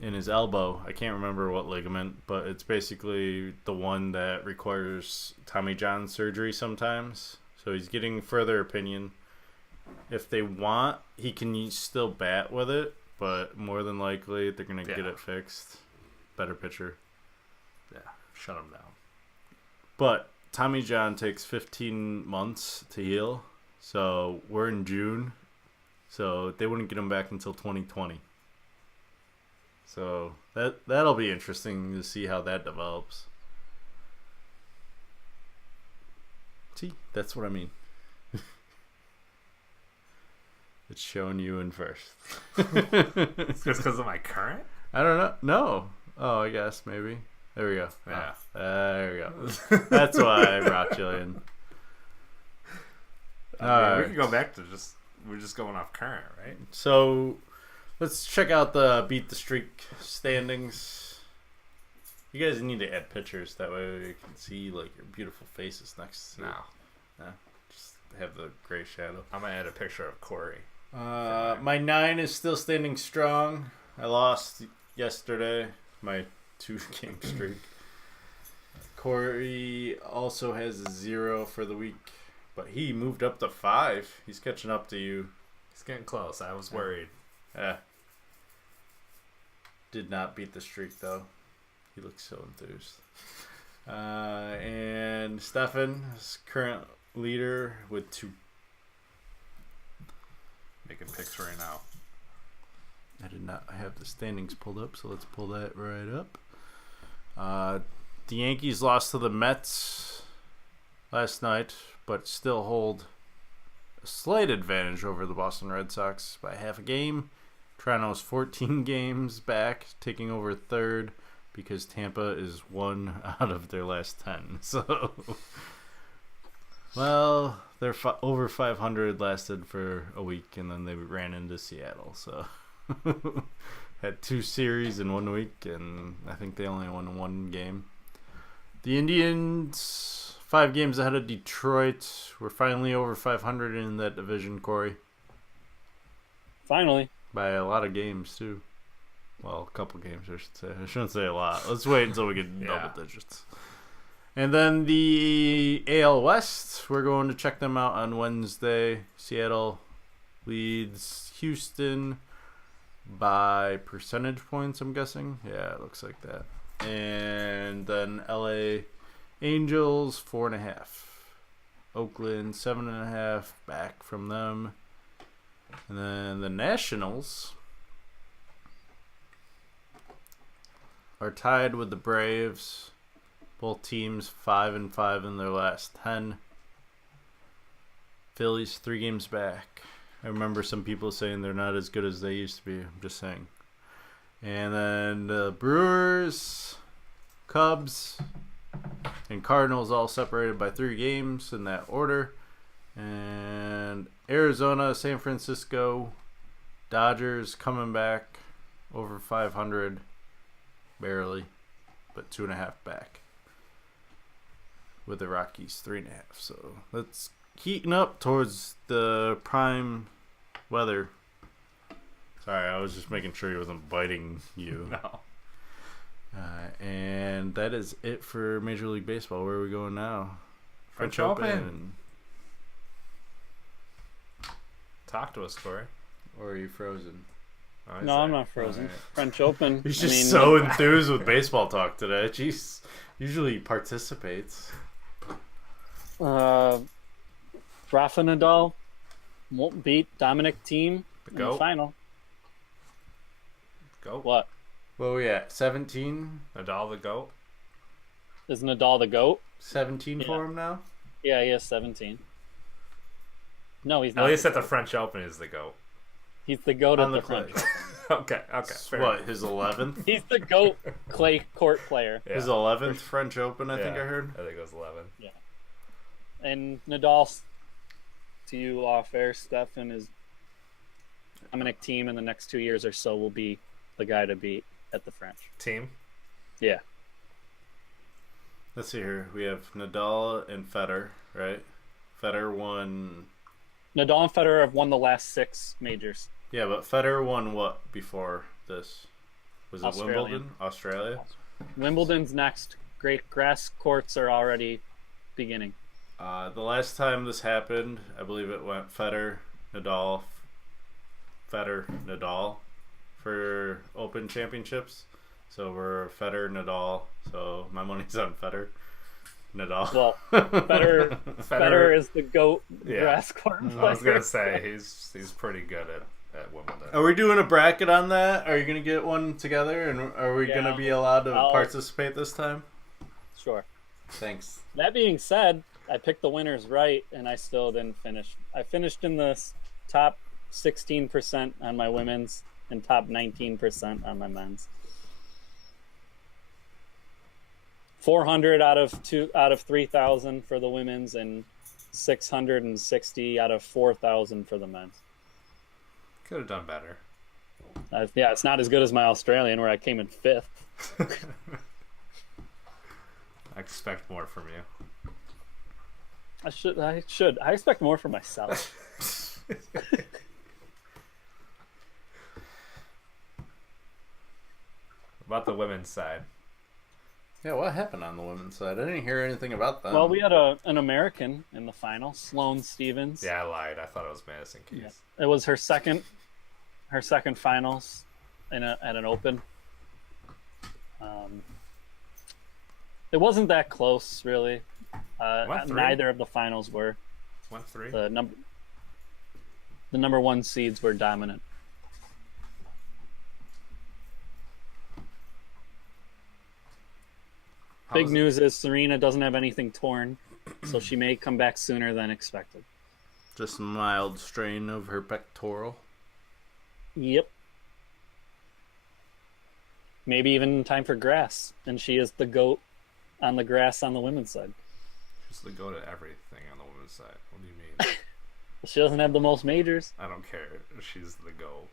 in his elbow. I can't remember what ligament, but it's basically the one that requires Tommy John surgery sometimes. So he's getting further opinion. If they want, he can still bat with it, but more than likely they're going to get it fixed. Better pitcher. Yeah, shut him down. But Tommy John takes 15 months to heal. So we're in June. So they wouldn't get him back until 2020. So that'll be interesting to see how that develops. See, that's what I mean. It's showing you in first. It's just because of my current? I don't know. No. Oh, I guess maybe. There we go. Yeah. There we go. That's why I brought you in. We can go back to we're just going off current, right? So let's check out the Beat the Streak standings. You guys need to add pictures that way we can see like your beautiful faces next to No. just have the gray shadow. I'm gonna add a picture of Cory. My 9 is still standing strong. I lost yesterday, my 2-game streak. Cory also has a 0 for the week, but he moved up to 5. He's catching up to you. He's getting close. I was worried. Yeah. Did not beat the streak though. He looks so enthused. And Steffan is current leader with 2. Making picks right now. I did not have the standings pulled up, so let's pull that right up. The Yankees lost to the Mets last night, but still hold a slight advantage over the Boston Red Sox by half a game. Toronto's 14 games back, taking over third because Tampa is 1 out of their last 10. So, well, their over 500 lasted for a week, and then they ran into Seattle. So, had 2 series in 1 week, and I think they only won 1 game. The Indians, 5 games ahead of Detroit. We're finally over 500 in that division, Cory. Finally. By a lot of games, too. Well, a couple games, I should say. I shouldn't say a lot. Let's wait until we get double digits. And then the AL West, we're going to check them out on Wednesday. Seattle leads Houston by percentage points, I'm guessing. Yeah, it looks like that. And then LA Angels 4.5. Oakland 7.5 back from them. And then the Nationals are tied with the Braves. Both teams 5-5 in their last 10. Phillies 3 games back. I remember some people saying they're not as good as they used to be. I'm just saying. And then the Brewers, Cubs, and Cardinals all separated by 3 games in that order. And Arizona, San Francisco, Dodgers coming back over 500, barely, but 2.5 back. With the Rockies 3.5. So that's heating up towards the prime weather. Sorry, I was just making sure he wasn't biting you. No. And that is it for Major League Baseball. Where are we going now? French Open. Talk to us, Cory. Or are you frozen? Oh, No, I'm not frozen. French Open. He's just so enthused with baseball talk today. Jeez. Usually he participates. Rafa Nadal won't beat Dominic Thiem in the goat. final. Goat. What? What are we at? 17? Nadal the GOAT? Is Nadal the GOAT? 17 for him now? Yeah, he has 17. No, he's not. At least at the French Open is the GOAT. He's the GOAT On at the the French clay. Open. Okay. Fair What, enough. his 11th? He's the GOAT clay court player. Yeah. His 11th French Open, I think Yeah, I heard. I think it was 11. Yeah. And Nadal, to you off air, Steffan, is Dominic Thiem in the next 2 years or so will be the guy to beat at the French. Team? Yeah. Let's see here. We have Nadal and Federer, right? Federer won... Nadal and Federer have won the last 6 majors. Yeah, but Federer won what before this? Was it Australian. Wimbledon? Australia? Wimbledon's next. Great grass courts are already beginning. The last time this happened, I believe it went Federer, Nadal for Open Championships. So we're Federer, Nadal. So my money's on Federer, Nadal. Well, Federer is the GOAT grass court player. I was going to say, he's pretty good at Wimbledon. Are we doing a bracket on that? Are you going to get one together? And are we going to be allowed to participate this time? Sure. Thanks. That being said, I picked the winners right, and I still didn't finish. I finished in the top 16% on my women's and top 19% on my men's. 400 out of 3,000 for the women's, and 660 out of 4,000 for the men's. Could have done better. Yeah, it's not as good as my Australian, where I came in 5th. I expect more from you. I should. I expect more from myself. About the women's side. Yeah, what happened on the women's side? I didn't hear anything about that. Well, we had an American in the final, Sloane Stevens. Yeah, I lied. I thought it was Madison Keys. Yeah. It was her second finals at an Open. It wasn't that close, really. Neither of the finals were. 1-3. The number one seeds were dominant. Big news is Serena doesn't have anything torn, so she may come back sooner than expected. Just a mild strain of her pectoral. Yep. Maybe even time for grass, and she is the GOAT on the grass on the women's side. She's the GOAT at everything on the women's side. What do you mean? She doesn't have the most majors. I don't care. She's the GOAT.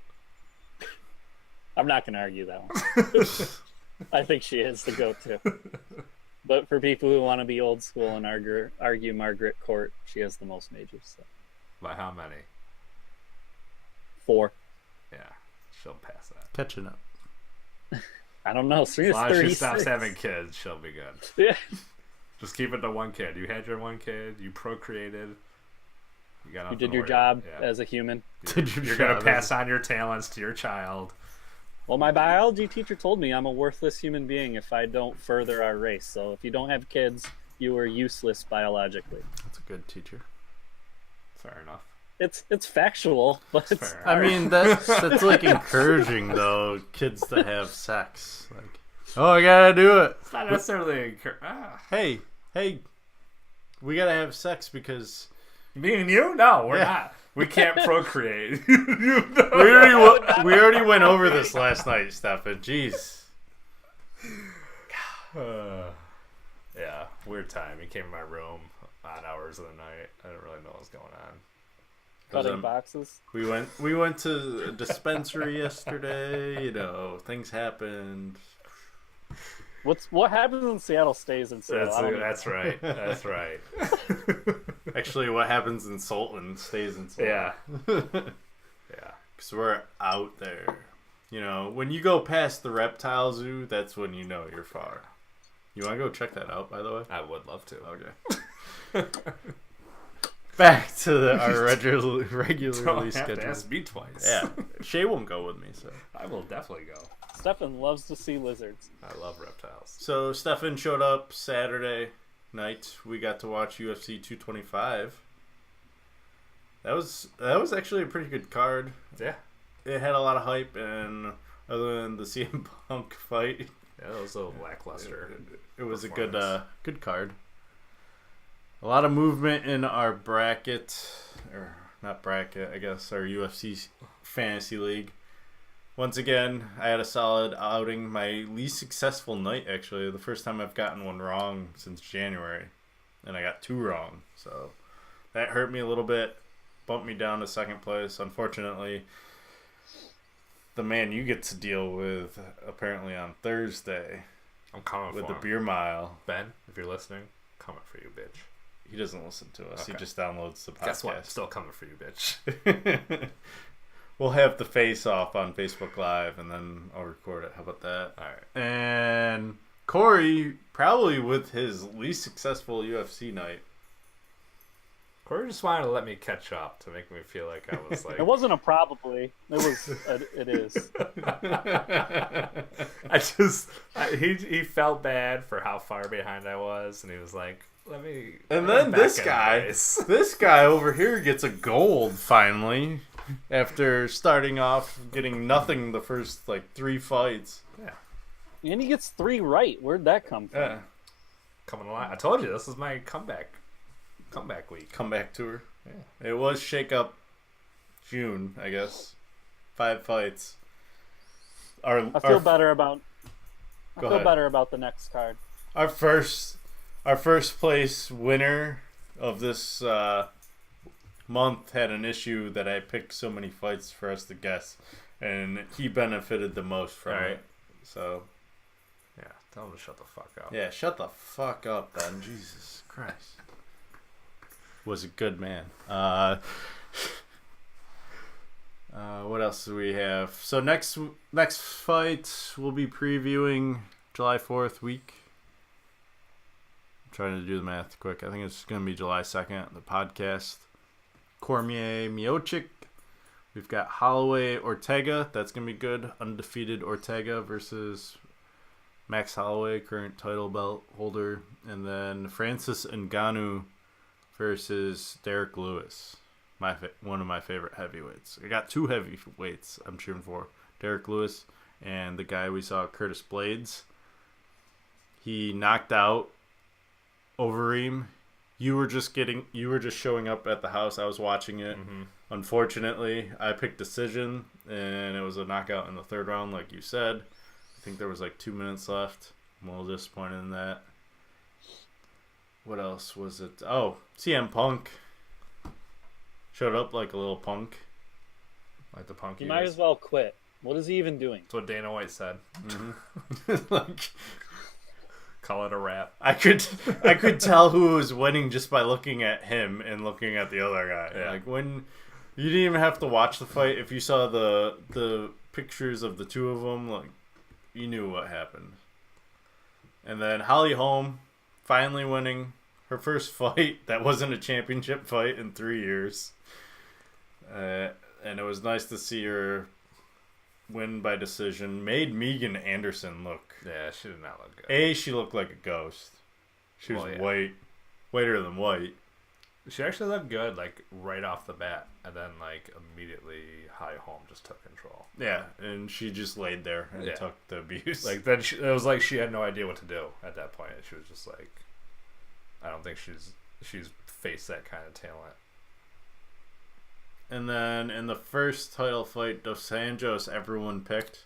I'm not going to argue that one. I think she is the GOAT too. But for people who want to be old school and argue Margaret Court, she has the most majors. So. By how many? 4. Yeah, she'll pass that. Catching up. I don't know. Serena's as long as 36. she stops having kids, she'll be good. Yeah. Just keep it to one kid. You had your one kid. You procreated. You did your job as a human. You're going to pass on your talents to your child. Well, my biology teacher told me I'm a worthless human being if I don't further our race. So if you don't have kids, you are useless biologically. That's a good teacher. Fair enough. It's factual, but it's I mean that's like encouraging though kids to have sex. Like, oh, I gotta do it. It's not necessarily Hey, we gotta have sex because me and you? No, we're not. We can't procreate. we already went over this last night, Steffan. Jeez. Yeah, weird time. He came in my room odd hours of the night. I didn't really know what was going on. Cutting boxes. We went to a dispensary yesterday. You know, things happened. What happens in Seattle stays in Seattle. That's right. That's right. Actually, what happens in Sultan stays in Sultan. Yeah. Yeah. Because we're out there. You know, when you go past the reptile zoo, that's when you know you're far. You want to go check that out, by the way? I would love to. Okay. Back to our regularly Don't scheduled. have to ask me twice. Yeah, Shay won't go with me, so I will definitely go. Steffan loves to see lizards. I love reptiles. So Steffan showed up Saturday night. We got to watch UFC 225. That was actually a pretty good card. Yeah, it had a lot of hype, and other than the CM Punk fight, yeah, it was a little lackluster. It was a good card. A lot of movement in our bracket, or not bracket, I guess, our UFC fantasy league. Once again, I had a solid outing. My least successful night, actually. The first time I've gotten one wrong since January. And I got 2 wrong. So that hurt me a little bit. Bumped me down to second place. Unfortunately, the man you get to deal with apparently on Thursday. I'm coming with for the him. beer mile. Ben, if you're listening, coming for you, bitch. He doesn't listen to us. Okay. He just downloads the podcast. Guess what? I'm still coming for you, bitch. We'll have the face off on Facebook Live, and then I'll record it. How about that? All right. And Cory, probably with his least successful UFC night. Cory just wanted to let me catch up to make me feel like I was like. It wasn't a probably. It is. He felt bad for how far behind I was, and he was like, "Let me." And then this guy over here gets a gold finally. After starting off getting nothing the first 3 fights. Yeah. And he gets 3 right. Where'd that come from? Yeah. Coming along. I told you this is my comeback week. Comeback tour. Yeah. It was Shake Up June, I guess. 5 fights. I feel better about the next card. Our first place winner of this month had an issue that I picked so many fights for us to guess, and he benefited the most from it. So, yeah, Tell him to shut the fuck up. Yeah, shut the fuck up, Ben. Jesus Christ. Was a good man. What else do we have? So next fight, we'll be previewing July 4th week. I'm trying to do the math quick. I think it's going to be July 2nd, the podcast. Cormier, Miocic. We've got Holloway, Ortega. That's going to be good. Undefeated Ortega versus Max Holloway, current title belt holder. And then Francis Ngannou versus Derek Lewis. One of my favorite heavyweights. I got 2 heavyweights I'm cheering for. Derek Lewis and the guy we saw, Curtis Blades. He knocked out Overeem. You were just showing up at the house. I was watching it. Mm-hmm. Unfortunately, I picked decision, and it was a knockout in the 3rd round, like you said. I think there was like 2 minutes left. I'm a little disappointed in that. What else was it? Oh, CM Punk showed up like a little punk. Like the punk he might as well quit. What is he even doing? That's what Dana White said. Mm-hmm. Like, call it a wrap. I could tell who was winning just by looking at him and looking at the other guy. Yeah. Like, when you didn't even have to watch the fight. If you saw the pictures of the two of them, like, you knew what happened. And then Holly Holm finally winning her first fight that wasn't a championship fight in 3 years. And it was nice to see her win by decision. Made Megan Anderson look. Yeah, she did not look good. She looked like a ghost. She was whiter than white. She actually looked good, like, right off the bat. And then, like, immediately Holly Holm just took control. Yeah, and she just laid there and took the abuse. Like, then it was like she had no idea what to do at that point. She was just like, I don't think she's faced that kind of talent. And then in the first title fight, Dos Anjos, everyone picked.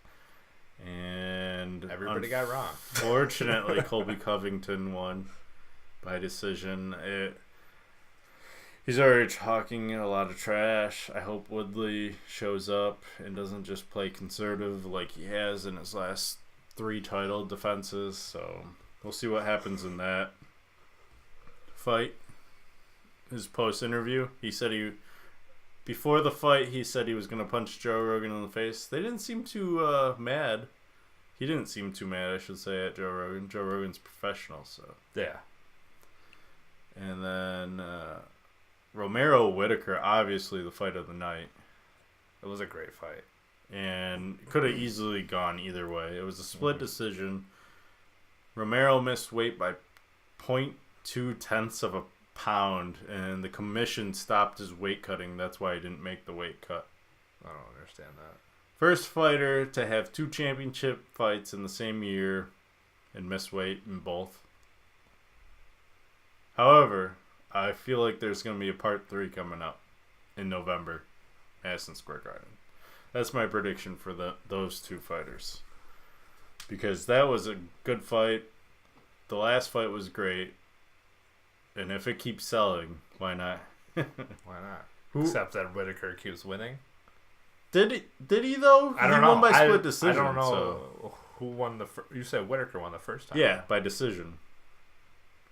And everybody got wrong. Fortunately, Colby Covington won by decision. He's already talking a lot of trash. I hope Woodley shows up and doesn't just play conservative like he has in his last 3 title defenses. So we'll see what happens in that fight. His post-interview, he said before the fight, he said he was going to punch Joe Rogan in the face. They didn't seem too mad. He didn't seem too mad, I should say, at Joe Rogan. Joe Rogan's professional, so. Yeah. And then Romero Whitaker, obviously the fight of the night. It was a great fight. And it could have easily gone either way. It was a split decision. Romero missed weight by 0.2 of a pound, and the commission stopped his weight cutting. That's why he didn't make the weight cut. I don't understand that. First fighter to have 2 championship fights in the same year and miss weight in both. However, I feel like there's going to be a part 3 coming up in November, Madison Square Garden. That's my prediction for those 2 fighters. Because that was a good fight. The last fight was great. And if it keeps selling, why not? Why not? Except that Whitaker keeps winning. Did he though? I don't know. He won by split decision. I don't know so. who won the first. You said Whitaker won the first time. Yeah, by decision.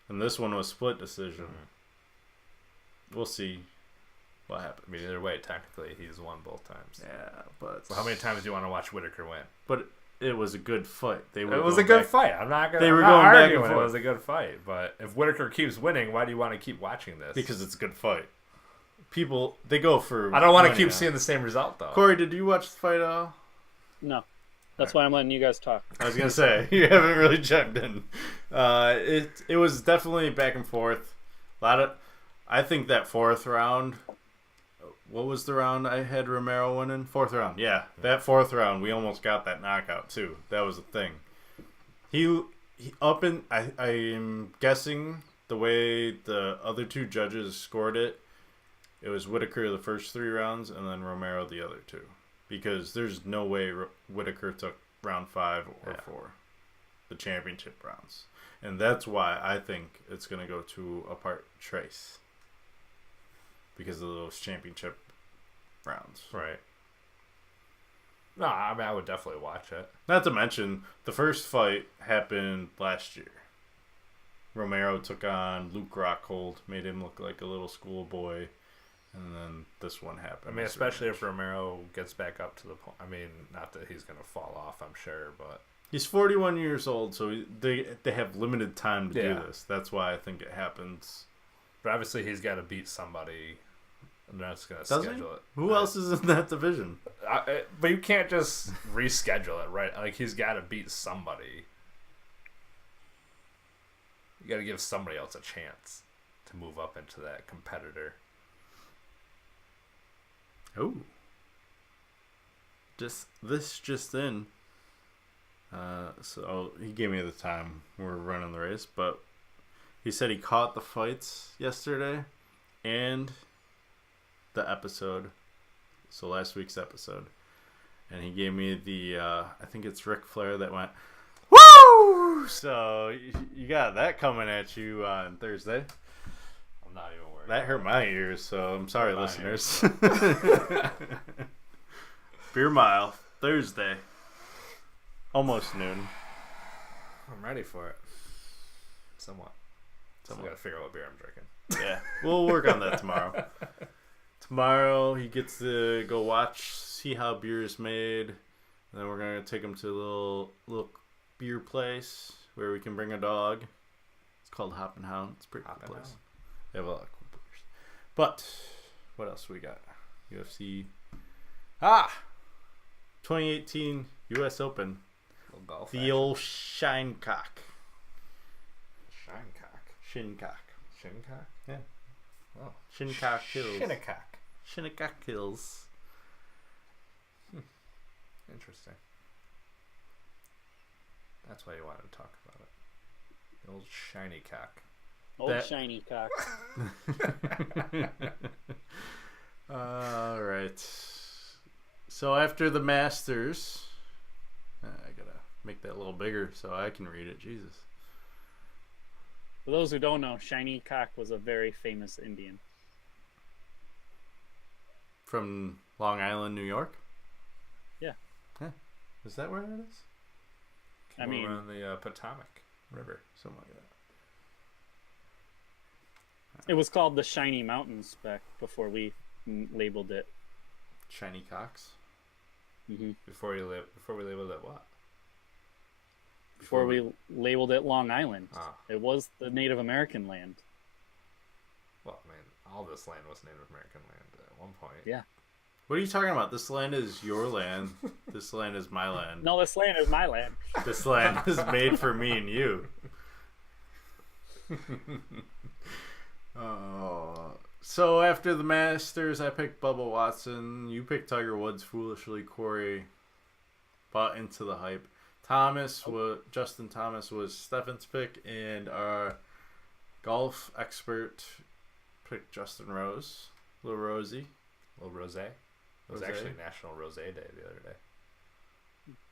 And this one was split decision. Mm-hmm. We'll see what happens. I mean, either way, technically, he's won both times. Yeah, but... So how many times do you want to watch Whitaker win? But it was a good fight. It was a good fight. I'm not going to argue it was a good fight. But if Whitaker keeps winning, why do you want to keep watching this? Because it's a good fight. People, they go for... I don't want to keep seeing the same result, though. Corey, did you watch the fight at all? No. That's why I'm letting you guys talk. I was going to say, you haven't really checked in. It was definitely back and forth. I think that 4th round... What was the round I had Romero winning? 4th round, yeah. That 4th round, we almost got that knockout, too. That was the thing. I'm guessing the way the other 2 judges scored it, it was Whitaker the first 3 rounds and then Romero the other 2. Because there's no way Whitaker took round 5 or 4, the championship rounds. And that's why I think it's going to go to a part trace. Because of those championship rounds. Right. No, I mean I would definitely watch it. Not to mention, the first fight happened last year. Romero took on Luke Rockhold, made him look like a little schoolboy, and then this one happened. I mean, especially if Romero gets back up to the point. I mean, not that he's going to fall off, I'm sure, but... He's 41 years old, so they have limited time to do this. That's why I think it happens. But obviously he's got to beat somebody, and they're just going to schedule it. Who else is in that division? But you can't just reschedule it, right? Like, he's got to beat somebody. You got to give somebody else a chance to move up into that competitor. Oh. Just in. So he gave me the time we're running the race, but he said he caught the fights yesterday and the episode. So last week's episode. And he gave me the, I think it's Ric Flair that went, woo! So you got that coming at you on Thursday. I'm not even worried. That hurt my ears, so I'm sorry, listeners. Beer Mile, Thursday. Almost noon. I'm ready for it. Somewhat. Still got to figure out what beer I'm drinking. Yeah, we'll work on that tomorrow. Tomorrow he gets to go see how beer is made. And then we're gonna take him to a little beer place where we can bring a dog. It's called Hop and Hound. It's a pretty cool place. They have a lot of cool beers. But what else we got? UFC. 2018 U.S. Open. Golf the old Shinecock. Shincock? Yeah. Oh. Shincock Hills. Shinnecock Hills. Interesting. That's why you wanted to talk about it. The old shiny cock. Shiny cock. All right. So after the Masters, I gotta make that a little bigger so I can read it. Jesus. For those who don't know, Shiny Cock was a very famous Indian. From Long Island, New York? Yeah. Is that where that is? I mean, on the Potomac River. Something like that. It was called the Shiny Mountains back before we labeled it. Shiny Cocks? Mm-hmm. Before we labeled it what? Before we labeled it Long Island. Ah. It was the Native American land. Well, I mean, all this land was Native American land at one point. Yeah. What are you talking about? This land is your land. This land is my land. No, this land is my land. This land is made for me and you. So after the Masters, I picked Bubba Watson. You picked Tiger Woods foolishly. Cory bought into the hype. Justin Thomas was Steffan's pick, and our golf expert picked Justin Rose. Little Rosie. Little Rosé. It was actually National Rosé Day the other day.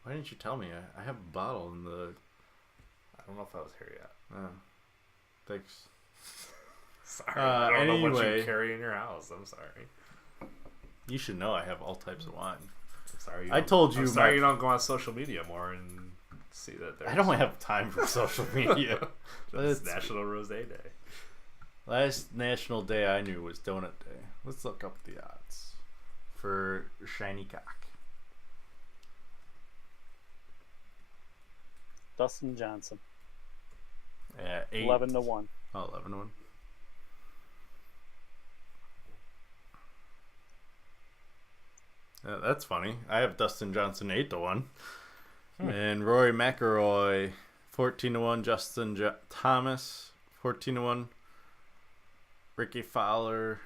Why didn't you tell me? I have a bottle in the... I don't know if I was here yet. Oh. Thanks. Sorry. I don't know what Anyway. you carry in your house. I'm sorry. You should know I have all types of wine. I'm sorry. I told you. I'm sorry you don't go on social media more and see that there's... I don't have time for social media. It's National Rosé Day. Last national day I knew was Donut Day. Let's look up the odds for Shiny Cock. Dustin Johnson. Yeah, 11-1. Oh, 11-1. That's funny. I have Dustin Johnson 8-1. And Rory McIlroy 14-1. Justin Thomas 14-1. Ricky Fowler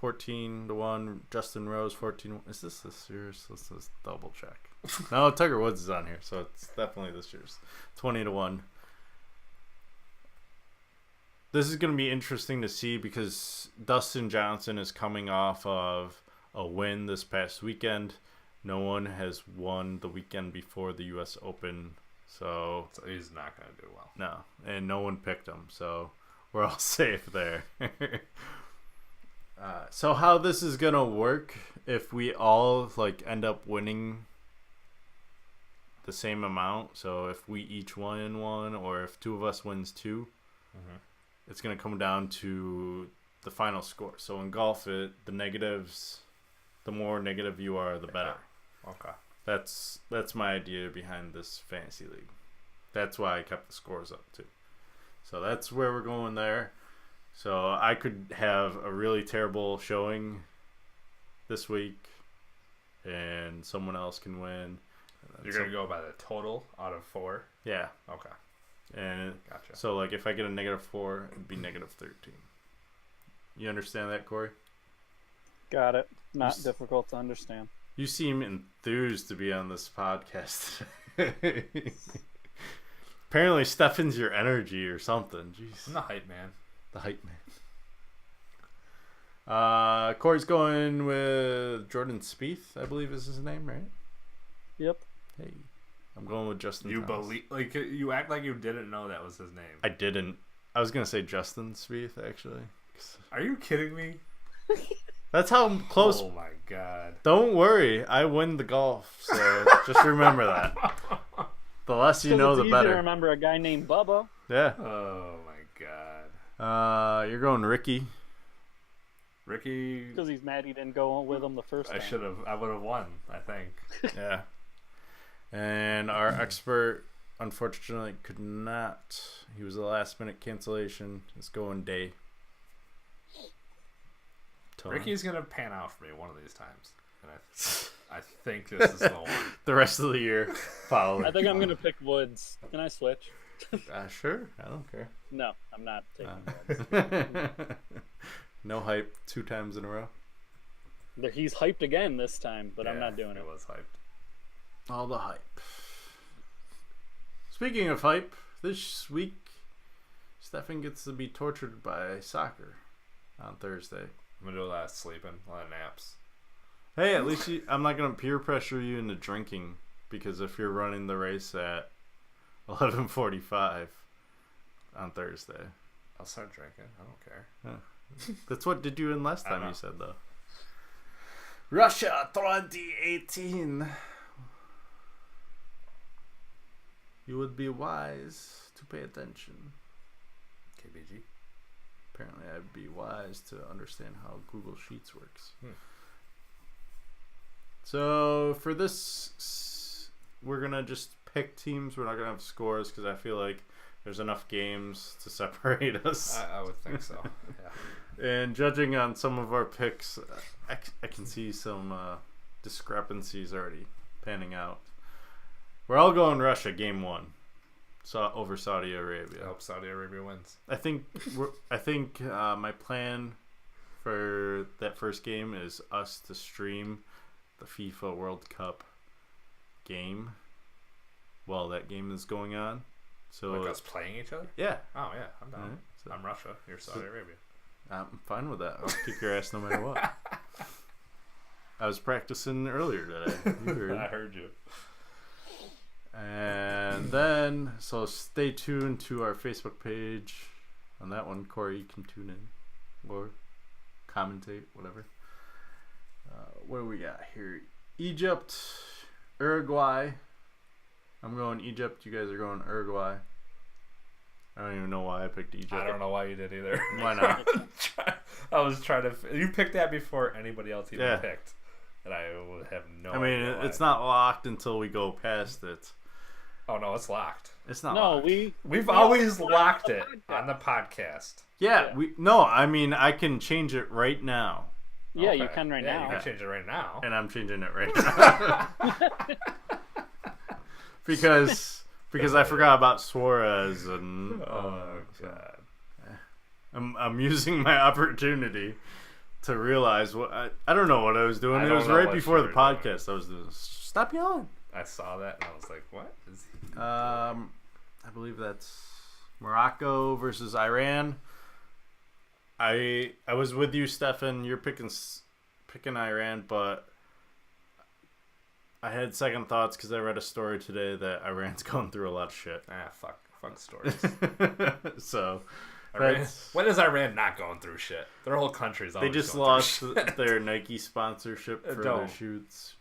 14-1. Justin Rose 14-1. Is this year's? Let's just double check. No, Tiger Woods is on here, so it's definitely this year's. 20-1. This is going to be interesting to see because Dustin Johnson is coming off of a win this past weekend. No one has won the weekend before the U.S. Open, so he's not going to do well. No, and no one picked him, so we're all safe there. So how this is going to work if we all end up winning the same amount. So if we each win one, or if two of us wins two, it's going to come down to the final score. So in golf, the negatives, the more negative you are, the better. Okay. That's my idea behind this fantasy league. That's why I kept the scores up too. So that's where we're going there. So I could have a really terrible showing this week, and someone else can win. You're going to go by the total out of 4? Yeah. Okay. And gotcha. So, like, if I get a -4, it'd be -13. You understand that, Cory? Got it. Not difficult to understand. You seem enthused to be on this podcast. Apparently, Steffan's your energy or something. Jeez. I'm the hype man. The hype man. Cory's going with Jordan Spieth, I believe is his name, right? Yep. Hey, I'm going with Justin. You Thomas. you act like you didn't know that was his name. I didn't. I was gonna say Justin Spieth actually. Are you kidding me? That's how close. Oh my god. Don't worry, I win the golf, so just remember that. The less you know, the easy better. To remember a guy named Bubba. Yeah. Oh my god. You're going Ricky. Ricky. Because he's mad he didn't go with him the first time. I would have won, I think. Yeah. And our expert, unfortunately, could not. He was a last-minute cancellation. It's going Day. Ricky's gonna pan out for me one of these times, and I think this is the one. The rest of the year, following. I think I'm gonna pick Woods. Can I switch? Sure. I don't care. No, I'm not taking Woods. No hype 2 times in a row. He's hyped again this time, but I'm not doing it. It was hyped. All the hype. Speaking of hype, this week, Steffan gets to be tortured by soccer on Thursday. I'm gonna do a lot of sleeping, a lot of naps. Hey, at least I'm not gonna peer pressure you into drinking, because if you're running the race at 11:45 on Thursday, I'll start drinking. I don't care. Huh. That's what did you in last time you said though. Russia 2018. You would be wise to pay attention. KBG. Apparently, I'd be wise to understand how Google Sheets works. So for this, we're gonna just pick teams. We're not gonna have scores because I feel like there's enough games to separate us. I would think so. Yeah. And judging on some of our picks, I can see some discrepancies already panning out. We're all going Russia game 1. Over Saudi Arabia. I hope Saudi Arabia wins. I think my plan for that first game is us to stream the FIFA World Cup game while that game is going on. So like us playing each other? Yeah. Oh yeah, I'm down. Right, so, I'm Russia. You're Saudi Arabia. I'm fine with that. I'll kick your ass no matter what. I was practicing earlier today. You heard. I heard you. And then, so stay tuned to our Facebook page. On that one, Cory, you can tune in or commentate, whatever. What do we got here? Egypt, Uruguay. I'm going Egypt. You guys are going Uruguay. I don't even know why I picked Egypt. I don't know why you did either. Why not? I was trying to. You picked that before anybody else even picked, and I would have no. I mean, idea it's not locked until we go past it. Oh no, it's locked. It's not. No, locked. We've always locked it on the podcast. Yeah, no. I mean, I can change it right now. Yeah, you can right now. You can change it right now. And I'm changing it right now. because I forgot about Suarez and God. I'm using my opportunity to realize what I don't know what I was doing. I It don't was know right what before you the were podcast. I was doing, stop yelling. I saw that and I was like, "What is he?" I believe that's Morocco versus Iran. I was with you, Steffan. You're picking Iran, but I had second thoughts because I read a story today that Iran's going through a lot of shit. Fuck stories. So, Iran, when is Iran not going through shit? Their whole country's always they just going lost through shit. their Nike sponsorship for their shoes.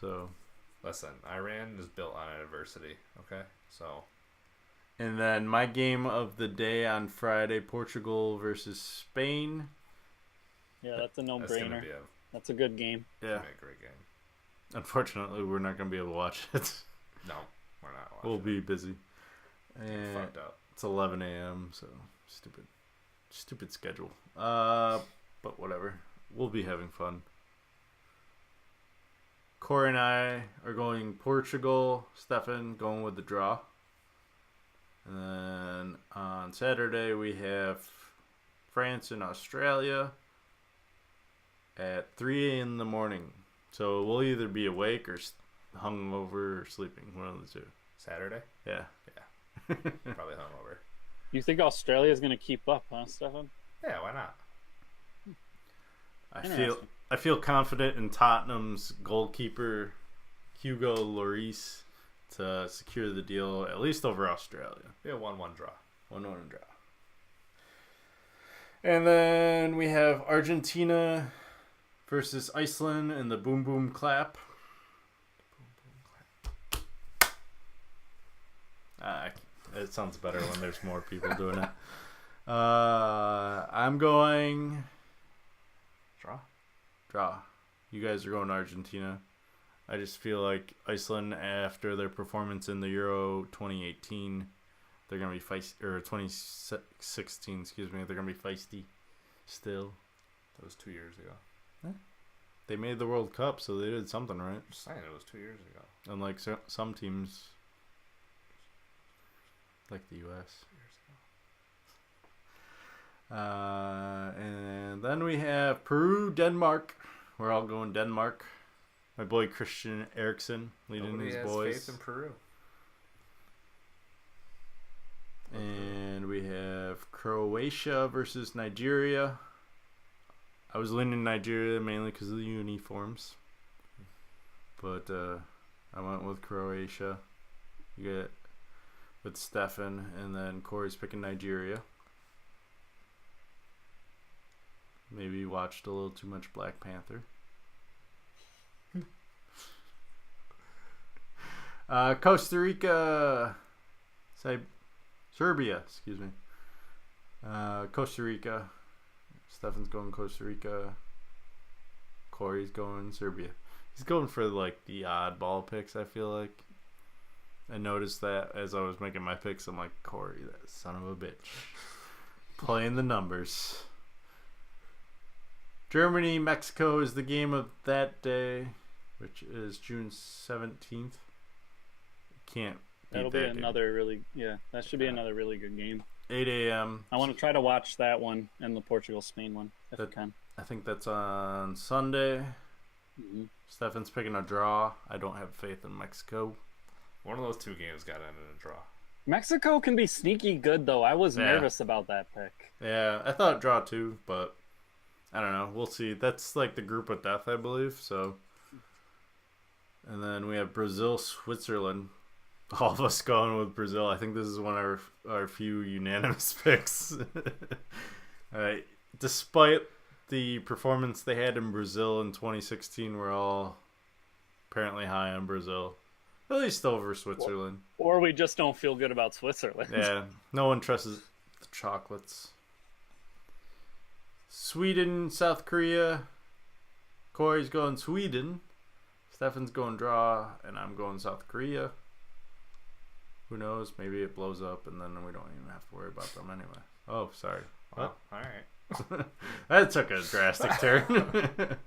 So Listen, Iran is built on adversity. Okay, so. And then my game of the day on Friday: Portugal versus Spain. Yeah, that's a no-brainer. That's a good game. Yeah, a great game. Unfortunately, we're not gonna be able to watch it. No, we're not. Watching We'll be busy. And fucked up. It's 11 a.m. So stupid schedule. But whatever. We'll be having fun. Cory and I are going Portugal. Steffan going with the draw. And then on Saturday we have France and Australia at 3 in the morning. So we'll either be awake or hungover or sleeping. One of the two. Saturday? Yeah. Probably hungover. You think Australia's going to keep up, huh, Steffan? Yeah, why not? I feel confident in Tottenham's goalkeeper Hugo Lloris to secure the deal, at least over Australia. Yeah, 1-1 draw. 1-1 draw. And then we have Argentina versus Iceland in the boom boom clap. It sounds better when there's more people doing it. I'm going draw. You guys are going to Argentina. I just feel like Iceland, after their performance in the Euro 2018, they're gonna be feisty, or 2016, excuse me. They're gonna be feisty still. That was 2 years ago. They made the World Cup, so they did something right. Just saying, it was 2 years ago. Unlike some teams, like the U.S. And then we have Peru, Denmark. We're all going Denmark. My boy Christian Eriksen leading his boys. Faith in Peru. And we have Croatia versus Nigeria. I was leaning Nigeria mainly because of the uniforms, but I went with Croatia. You get with Steffan, and then Cory's picking Nigeria. Maybe watched a little too much Black Panther. Costa Rica, Serbia, excuse me. Costa Rica. Steffan's going Costa Rica. Cory's going Serbia. He's going for like the oddball picks, I feel like. I noticed that as I was making my picks. I'm like, Cory, that son of a bitch. Playing the numbers. Germany, Mexico is the game of that day, which is June 17th. Can't beat That'll be another really, that should be another really good game. 8 a.m. I want to try to watch that one and the Portugal-Spain one, if I can. I think that's on Sunday. Mm-hmm. Steffan's picking a draw. I don't have faith in Mexico. One of those two games got ended in a draw. Mexico can be sneaky good, though. I was nervous about that pick. Yeah, I thought draw too, but I don't know. We'll see. That's like the group of death, I believe. So, and then we have Brazil, Switzerland. All of us going with Brazil. I think this is one of our few unanimous picks. Despite the performance they had in Brazil in 2016, we're all apparently high on Brazil. At least over Switzerland. Or we just don't feel good about Switzerland. Yeah, no one trusts the chocolates. Sweden, South Korea. Cory's going Sweden. Steffan's going draw, and I'm going South Korea. Who knows? Maybe it blows up, and then we don't even have to worry about them anyway. Oh, sorry. Well, all right. That took a drastic turn.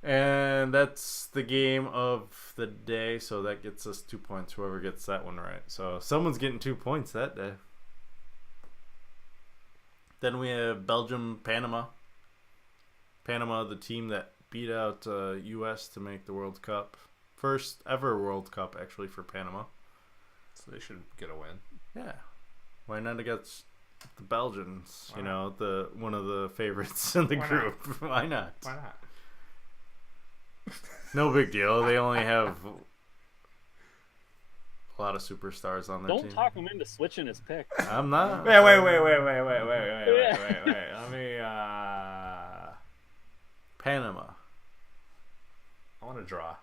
And that's the game of the day, so that gets us 2 points, whoever gets that one right. So someone's getting 2 points that day. Then we have Belgium, Panama. Panama, the team that beat out U.S. to make the World Cup. First ever World Cup, actually, for Panama. So they should get a win. Yeah. Why not against the Belgians? Why not? The one of the favorites in the group. Why not? Why not? No big deal. They only have a lot of superstars on their team. Don't talk him into switching his pick. I'm not. Wait. Let me. Panama. I want to draw.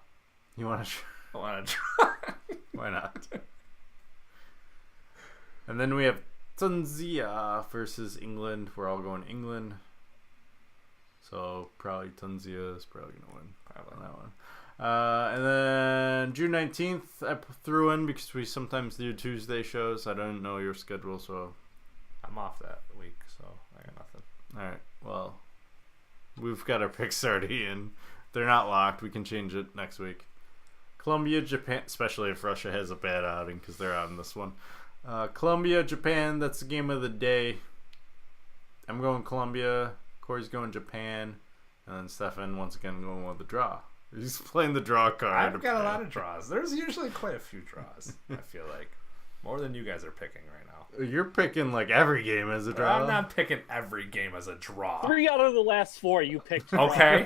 You want to? I want to try. Why not? And then we have Tunisia versus England. We're all going England. So probably Tunisia is probably going to win on that one. And then June 19th, I threw in because we sometimes do Tuesday shows. I don't know your schedule, so I'm off that week, so I got nothing. all right. Well, we've got our picks already in. They're not locked. We can change it next week. Colombia, Japan, especially if Russia has a bad outing because they're out in this one. Colombia, Japan, that's the game of the day. I'm going Colombia. Corey's going Japan. And then Steffan, once again, going with the draw. He's playing the draw card. I've got a lot of draws. There's usually quite a few draws, I feel like. More than you guys are picking right now. You're picking like every game as a draw. I'm not picking every game as a draw. 3 out of the last 4 you picked. Okay.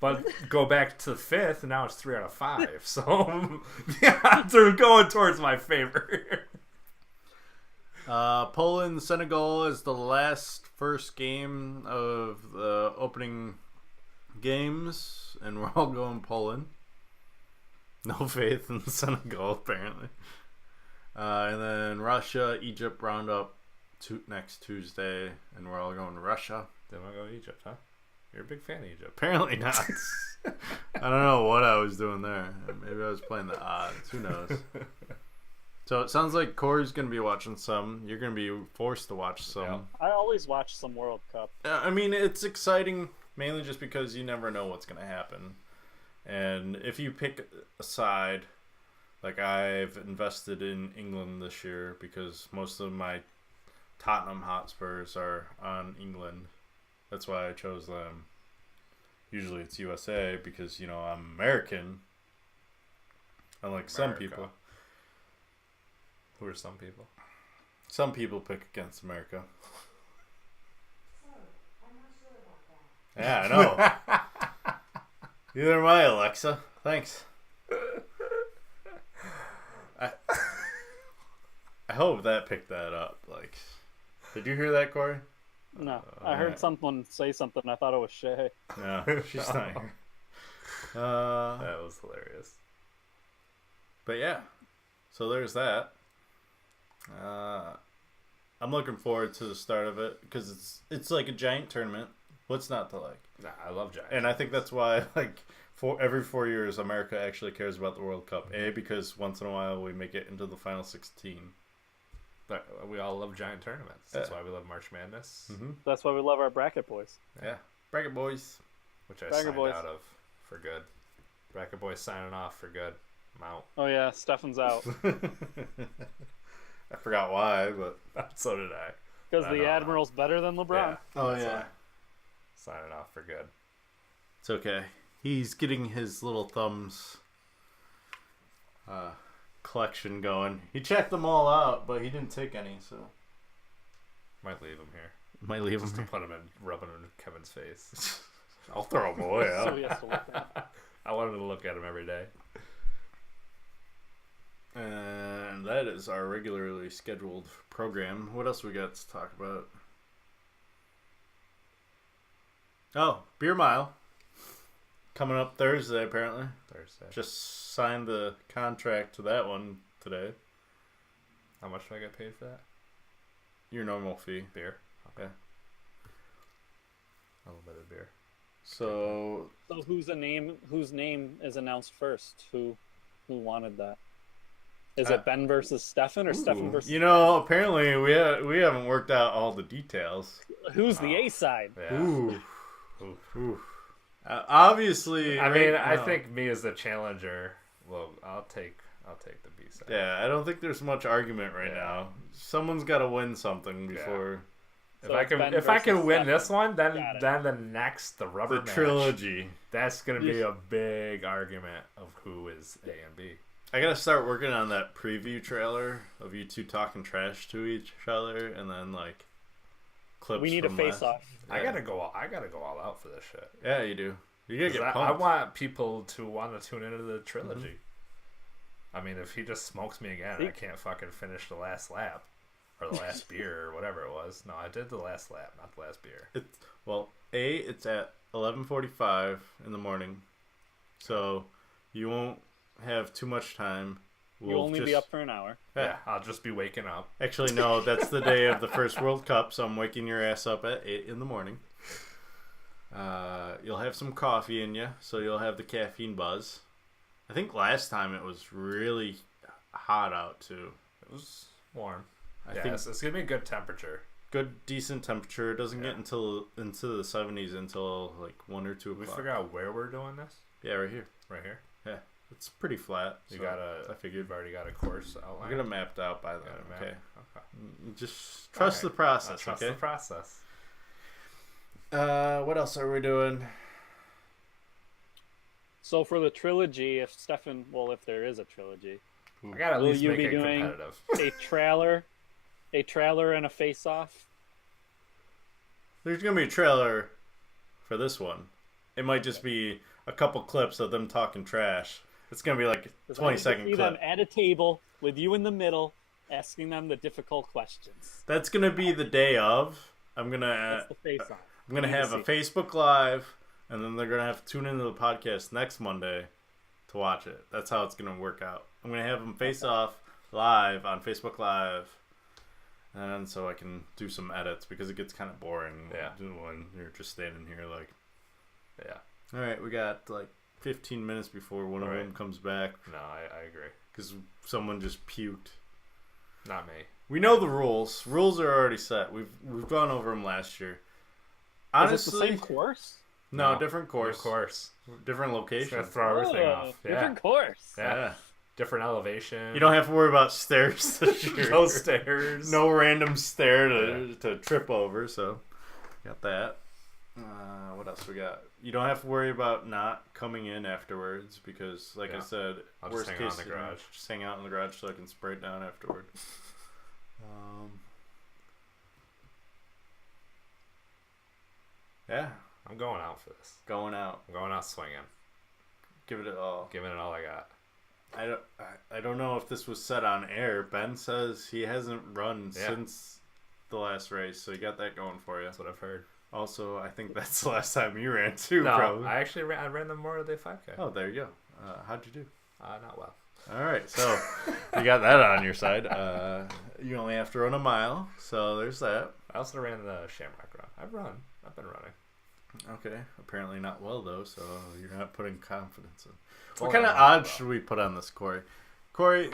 But go back to the 5th, and now it's 3 out of 5. So, yeah, they're going towards my favor. Poland, Senegal is the first game of the opening games, and we're all going Poland. No faith in Senegal, apparently. And then Russia, Egypt round up next Tuesday, and we're all going to Russia. Then we'll go Egypt, huh? You're a big fan of Egypt. Apparently not. I don't know what I was doing there. Maybe I was playing the odds. Who knows? So it sounds like Corey's going to be watching some. You're going to be forced to watch some. Yeah. I always watch some World Cup. I mean, it's exciting mainly just because you never know what's going to happen. And if you pick a side, like I've invested in England this year because most of my Tottenham Hotspurs are on England. That's why I chose them. Usually it's USA because, you know, I'm American. Unlike some people. Who are some people? Some people pick against America. Yeah, I know. Neither am I, Alexa. Thanks. I hope that picked that up. Like, did you hear that, Corey? No, I heard someone say something. I thought it was Shay. No, she's not here. That was hilarious. But yeah, so there's that. I'm looking forward to the start of it because it's like a giant tournament. What's not to like? Nah, I love giant. And I think that's why, like, every 4 years, America actually cares about the World Cup. A, because once in a while we make it into the final 16. But we all love giant tournaments. That's why we love March Madness. Mm-hmm. That's why we love our bracket boys. Yeah, bracket boys. Which I Bracket signed boys. out of for good. Bracket boys signing off for good. I'm out. Oh yeah, Steffan's out I forgot why, but So did I. because the Admiral's better than LeBron. Yeah. oh yeah, Signing off for good. it's okay. He's getting his little thumbs collection going. He checked them all out, but he didn't take any, so Might leave him here. might leave Just to him. put him in, rubbing him in Kevin's face. I'll throw him away. So he has to look at. I wanted to look at him every day. And that is our regularly scheduled program. What else we got to talk about? Oh, Beer Mile. Coming up Thursday, apparently. Thursday. Just signed the contract to that one today. How much do I get paid for that? Your normal fee. Beer. Okay. A little bit of beer. So Whose name is announced first? Who wanted that? Is it Ben versus Steffan or Steffan versus? you know, apparently we haven't worked out all the details. Who's the A side? Yeah. Ooh. Obviously, I mean, right I now- think me as the challenger. Well, I'll take the B side. Yeah, I don't think there's much argument right now. Someone's got to win something before If So I it's can Ben if I can versus win Steffan. this one, then Got it. the next the rubber the match. trilogy. That's gonna be a big argument of who is A and B. I gotta start working on that preview trailer of you two talking trash to each other, and then like clips. We need a from face last- off. I gotta go all out for this shit. Yeah, you do. You gotta 'Cause get I pumped. want people to want to tune into the trilogy. I mean, if he just smokes me again, I can't fucking finish the last lap or the last beer or whatever it was. No, I did the last lap, not the last beer. It's at 11:45 in the morning, so you won't have too much time. You'll only be up for an hour. Yeah, I'll just be waking up. Actually, no, that's the day of the first World Cup, so I'm waking your ass up at 8 in the morning. You'll have some coffee in you, so you'll have the caffeine buzz. I think last time it was really hot out, too. It was warm. I think it's going to be a good temperature. Good, decent temperature. It doesn't get into the 70s until like 1 or 2 o'clock. We figure out where we're doing this? Yeah, right here. Right here? Yeah. It's pretty flat. I figured you've already got a course outline. I got it mapped out by then. Okay. Okay. Just trust the process. Trust the process. What else are we doing? So for the trilogy, if there is a trilogy, I gotta at will least you make be it doing competitive. a trailer and a face-off? There's gonna be a trailer for this one. It might just be a couple clips of them talking trash. It's gonna be like a 20-second clip. Them at a table with you in the middle, asking them the difficult questions. That's gonna be the day of. I'm gonna That's the face-off. I'm gonna have a Facebook Live, and then they're gonna have to tune into the podcast next Monday to watch it. That's how it's gonna work out. I'm gonna have them face off live on Facebook Live, and so I can do some edits because it gets kind of boring. When you're just standing here like, All right, we got like 15 minutes before one of them comes back. No, I agree. Because someone just puked. Not me. We know the rules. Rules are already set. We've gone over them last year. Honestly, is it the same course? No, different course. New course. Different location. It's gonna throw everything off. Different course. Yeah. Different elevation. You don't have to worry about stairs this year. No stairs. No random stair to trip over. So, got that. What else we got? You don't have to worry about not coming in afterwards because, like I said, I'll worst just hang case out in the garage. Just hang out in the garage so I can spray it down afterward. Yeah, I'm going out for this. Going out. I'm going out swinging. Give it all. Giving it all I got. I don't know if this was said on air. Ben says he hasn't run since the last race, so you got that going for you. That's what I've heard. Also, I think that's the last time you ran too. No, probably. I actually ran the Memorial Day 5K. Oh, there you go. How'd you do? Not well. All right, so you got that on your side. You only have to run a mile, so there's that. I also ran the Shamrock Run. I've been running. Okay, apparently not well though, so you're not putting confidence in. What kind of odds should we put on this, Cory? Cory,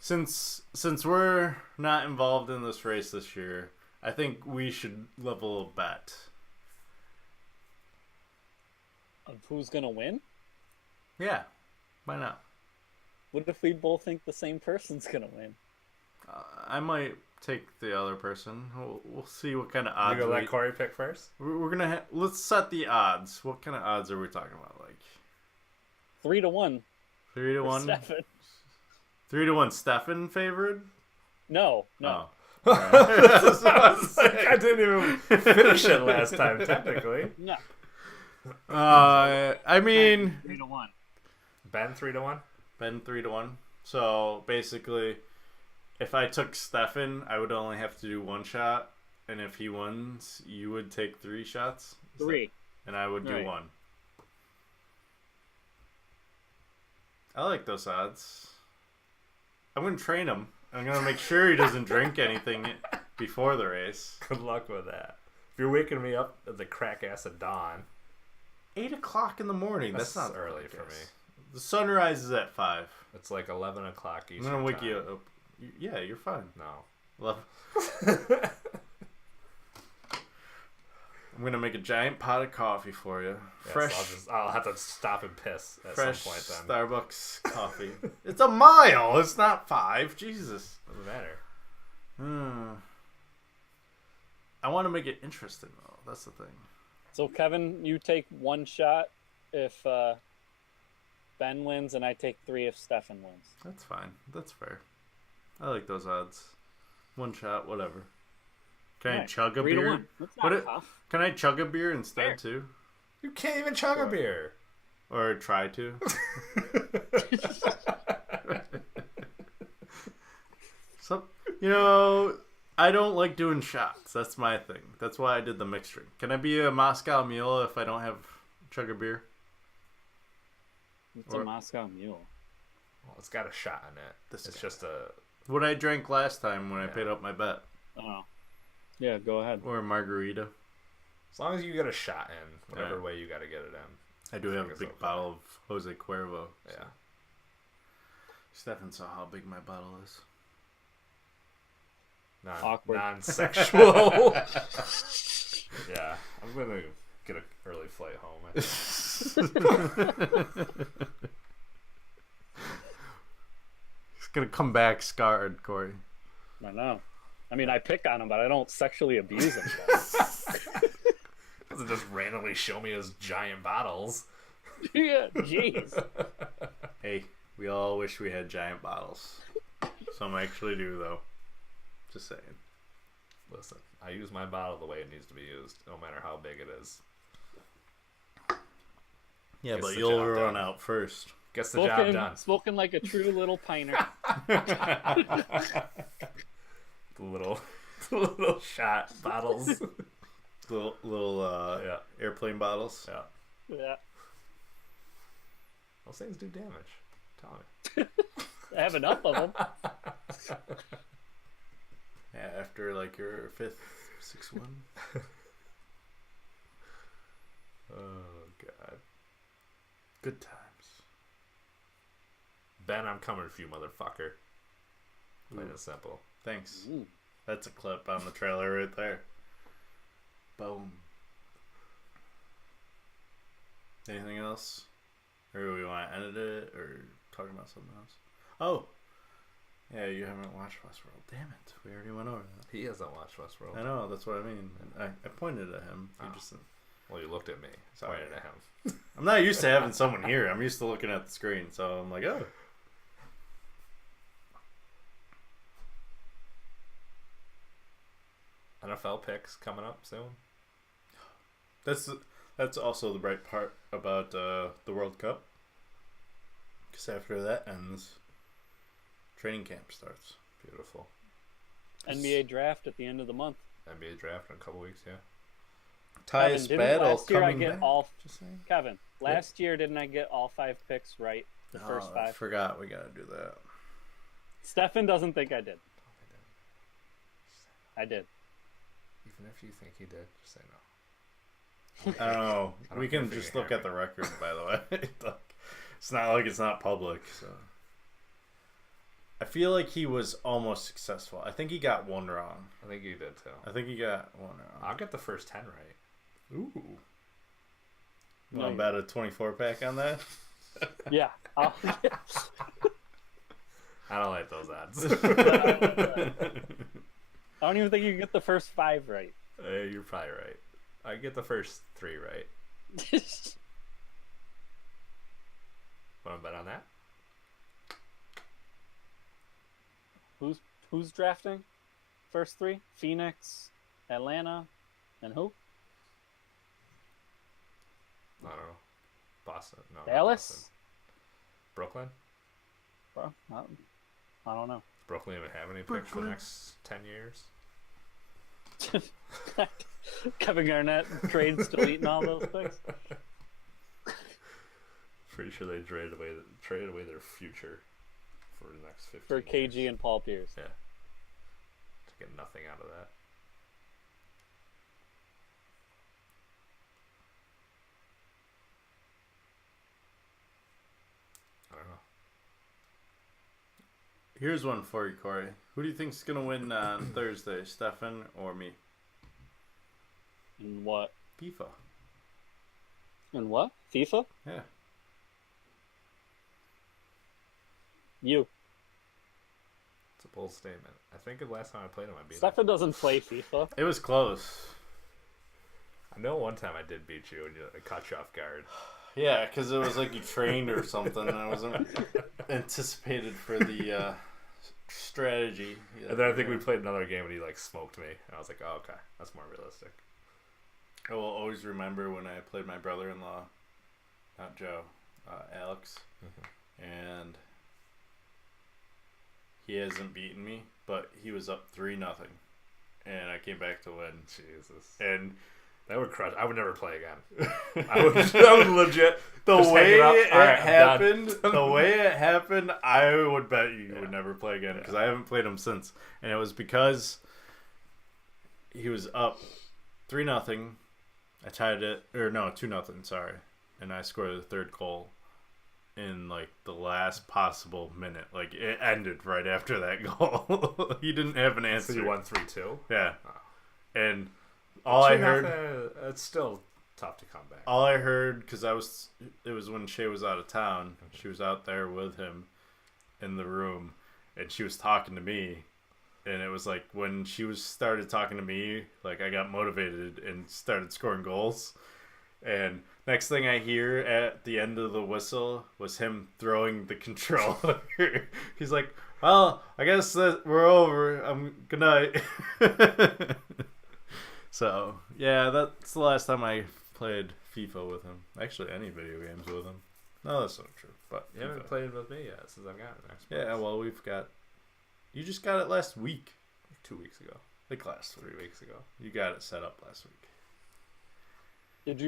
since we're not involved in this race this year, I think we should level a bet. Of who's gonna win? Yeah, why not? What if we both think the same person's gonna win? I might take the other person. We'll see what kind of odds. You gonna let Cory pick first? We're gonna let's set the odds. What kind of odds are we talking about? Like 3-1. 3-1. Steffan. 3-1. Steffan favored? No. Oh. I didn't even finish it last time, technically. No. I mean 3-1. Ben 3-1. Ben 3-1. So basically, if I took Steffan, I would only have to do one shot, and if he wins, you would take 3 shots. 3. And I would do 1. I like those odds. I'm gonna train him. I'm gonna make sure he doesn't drink anything before the race. Good luck with that. If you're waking me up at the crack ass of dawn, 8 o'clock in the morning. That's not early for me. The sun rises at 5. It's like 11 o'clock Eastern I'm gonna wake time. you up. Yeah, you're fine. No. I'm gonna make a giant pot of coffee for you. Yes, Fresh. I'll have to stop and piss at Fresh some point then. Starbucks coffee. It's a mile. It's not 5. Jesus. Doesn't matter. I want to make it interesting though. That's the thing. So Kevin, you take 1 shot if Ben wins, and I take 3 if Steffan wins. That's fine. That's fair. I like those odds. 1 shot, whatever. Can I chug a beer? That's not tough. Can I chug a beer instead too? You can't even chug a beer. Or try to. So, I don't like doing shots. That's my thing. That's why I did the mixed drink. Can I be a Moscow Mule if I don't have chug a beer? It's a Moscow Mule. Well, it's got a shot in it. It's just a... What I drank last time when I paid up my bet. Oh. Yeah, go ahead. Or a margarita. As long as you get a shot in, whatever way you got to get it in. I do have a big bottle of Jose Cuervo. So. Yeah. Steffan saw how big my bottle is. Awkward. Non-sexual. Yeah. I'm going to get an early flight home. He's going to come back scarred, Cory. I know. I mean, I pick on him, but I don't sexually abuse him. Doesn't just randomly show me his giant bottles. Yeah, jeez. Hey, we all wish we had giant bottles. Some actually do, though. Just saying. Listen, I use my bottle the way it needs to be used, no matter how big it is. Yeah, but you'll run out first. Gets the job done. Spoken like a true little piner. The little shot bottles. Little airplane bottles. Yeah. Yeah. Those things do damage. Tell me. I have enough of them. Yeah, after like your 5th, 6th one. Oh, God. Good times. Ben, I'm coming for you, motherfucker. Plain and simple. Thanks. Ooh. That's a clip on the trailer right there. Boom. Anything else? Or do we want to edit it or talking about something else? Oh. Yeah, you haven't watched Westworld. Damn it. We already went over that. He hasn't watched Westworld. I know, that's what I mean. I pointed at him. Well, you looked at me. So I pointed at him. I'm not used to having someone here. I'm used to looking at the screen. So I'm like, oh. NFL picks coming up soon. That's also the bright part about the World Cup. Because after that ends, training camp starts. Beautiful. NBA draft at the end of the month. NBA draft in a couple weeks, yeah. Ty's battle coming back. Kevin, last year didn't I get all 5 picks right? The first 5. I forgot we got to do that. Steffan doesn't think I did. I did. Even if you think he did, just say no. I don't know. We can just look at the record, by the way. It's not like it's not public, so. I feel like he was almost successful. I think he got one wrong. I think you did too. I think he got one wrong. I'll get the first 10 right. Ooh. You want to bet a 24-pack on that? Yeah. I don't like those odds. I don't even think you can get the first 5 right. You're probably right. I get the first 3 right. Want to bet on that? Who's drafting? First 3? Phoenix, Atlanta, and who? I don't know. Boston. No. Dallas? Boston. Brooklyn? Bro, I don't know. Does Brooklyn even have any picks for the next 10 years? Kevin Garnett trades deleting all those picks. Pretty sure they traded away their future for the next 15 for KG years. and Paul Pierce. Yeah. To get nothing out of that. I don't know. Here's one for you, Cory. Who do you think's gonna win on Thursday, Steffan or me? In what? FIFA. In what? FIFA? Yeah. You. It's a bold statement. I think the last time I played him, I beat him. Steffan doesn't play FIFA. It was close. I know one time I did beat you and I caught you off guard. Yeah, because it was like you trained or something. And I wasn't anticipated for the strategy. And then I think we played another game and he like smoked me. And I was like, oh, okay. That's more realistic. I will always remember when I played my brother-in-law, not Joe, Alex. And he hasn't beaten me, but he was up 3-0. And I came back to win. Jesus. And that would crush. I would never play again. I would legit The Just way hang it up. it All right, I'm happened, I would bet you would never play again because I haven't played him since, and it was because he was up 3-0. I tied it, or no, 2-0. Sorry, and I scored the third goal in like the last possible minute. Like it ended right after that goal. He didn't have an answer. So you won 3-2. Yeah, and all I heard. It's still tough to come back. All I heard, because it was when Shay was out of town. She was out there with him in the room, and she was talking to me. And it was like when she started talking to me, like I got motivated and started scoring goals. And next thing I hear at the end of the whistle was him throwing the controller. He's like, "Well, I guess that we're over. Good night." So yeah, that's the last time I played FIFA with him. Actually, any video games with him. No, that's not true. But you haven't played with me yet since I've gotten an Xbox. Yeah, well, we've got. You just got it last week. 2 weeks ago. Like last 3 weeks ago. You got it set up last week. Did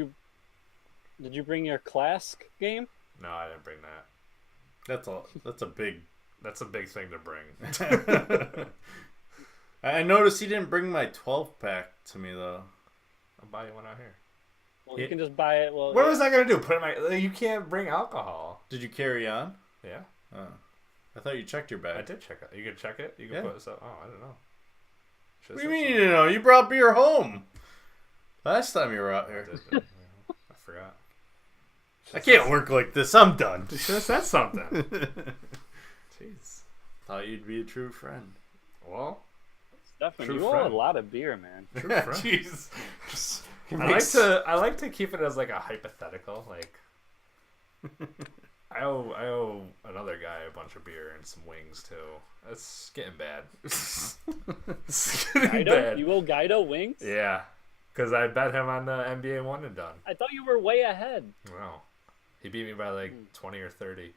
you bring your Clask game? No, I didn't bring that. That's a big thing to bring. I noticed he didn't bring my 12-pack to me though. I'll buy you one out here. Well, you can just buy it. Well, what was I gonna do? Put it in my. You can't bring alcohol. Did you carry on? Yeah. Oh. I thought you checked your bag. I did check it. You can check it. You can put this up. Oh, I don't know. What do you mean you didn't know? You brought beer home last time you were out here. I forgot. I can't work like this. I'm done. You should have said something. Jeez. Thought you'd be a true friend. Well, Steffan, you owe a lot of beer, man. True friend. Jeez. I like to keep it as like a hypothetical. Like, I owe another guy a bunch of beer and some wings too. It's getting bad. It's getting bad. You owe Guido wings? Yeah, because I bet him on the NBA 1 and done. I thought you were way ahead. Wow, he beat me by like 20 or 30.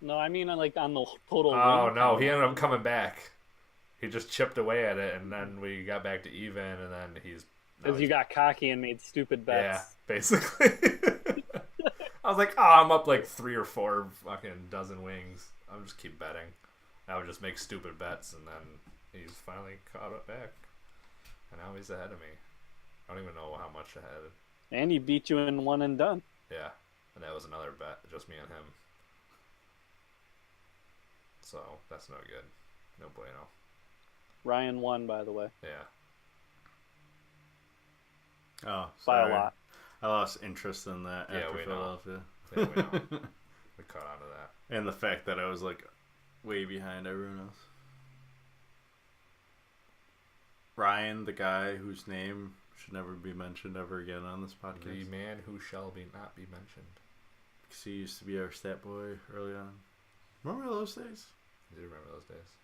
No, I mean like on the total. Oh no, he ended up coming back. He just chipped away at it, and then we got back to even, and then he's. Because you got cocky and made stupid bets. Yeah, basically. I was like, oh, I'm up like 3 or 4 fucking dozen wings. I'll just keep betting. I would just make stupid bets, and then he's finally caught up back. And now he's ahead of me. I don't even know how much ahead. And he beat you in 1 and done. Yeah, and that was another bet, just me and him. So, that's no good. No bueno. Ryan won, by the way. Yeah. Oh, by sorry. a lot. I lost interest in that after Philadelphia. Yeah, we know. We caught on to that. And the fact that I was like way behind everyone else. Ryan, the guy whose name should never be mentioned ever again on this podcast. The man who shall not be mentioned. Because he used to be our stat boy early on. Remember those days? I do remember those days.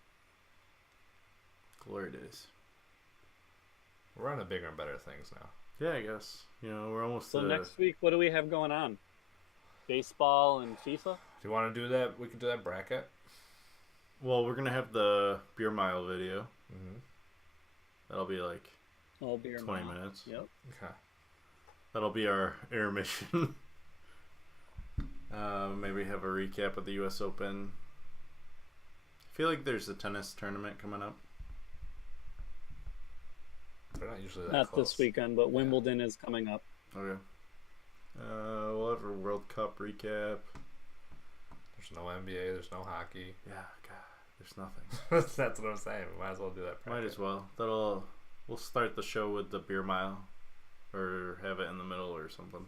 Glory days. We're on to bigger and better things now. Yeah, I guess. You know, we're almost. So next week, what do we have going on? Baseball and FIFA? Do you want to do that? We can do that bracket. Well, we're gonna have the beer mile video. Mm-hmm. That'll be like 20 minutes. Yep. Okay. That'll be our intermission. Maybe have a recap of the U.S. Open. I feel like there's a tennis tournament coming up. They're not usually that Not close. this weekend, but Wimbledon is coming up. Okay. We'll have a World Cup recap. There's no NBA. There's no hockey. Yeah, God, there's nothing. That's what I'm saying. We might as well do that bracket. Might as well. We'll start the show with the beer mile, or have it in the middle or something.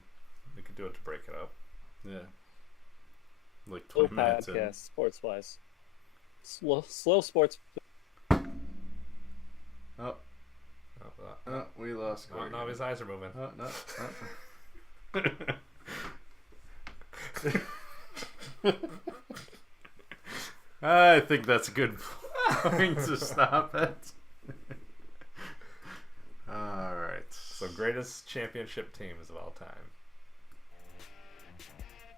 We could do it to break it up. Yeah. Like Slow 20 minutes in. podcast, sports-wise. Slow sports. Oh. Oh, we lost Cory. No, his eyes are moving. Oh, no. I think that's a good point to stop it. Alright. So, greatest championship teams of all time.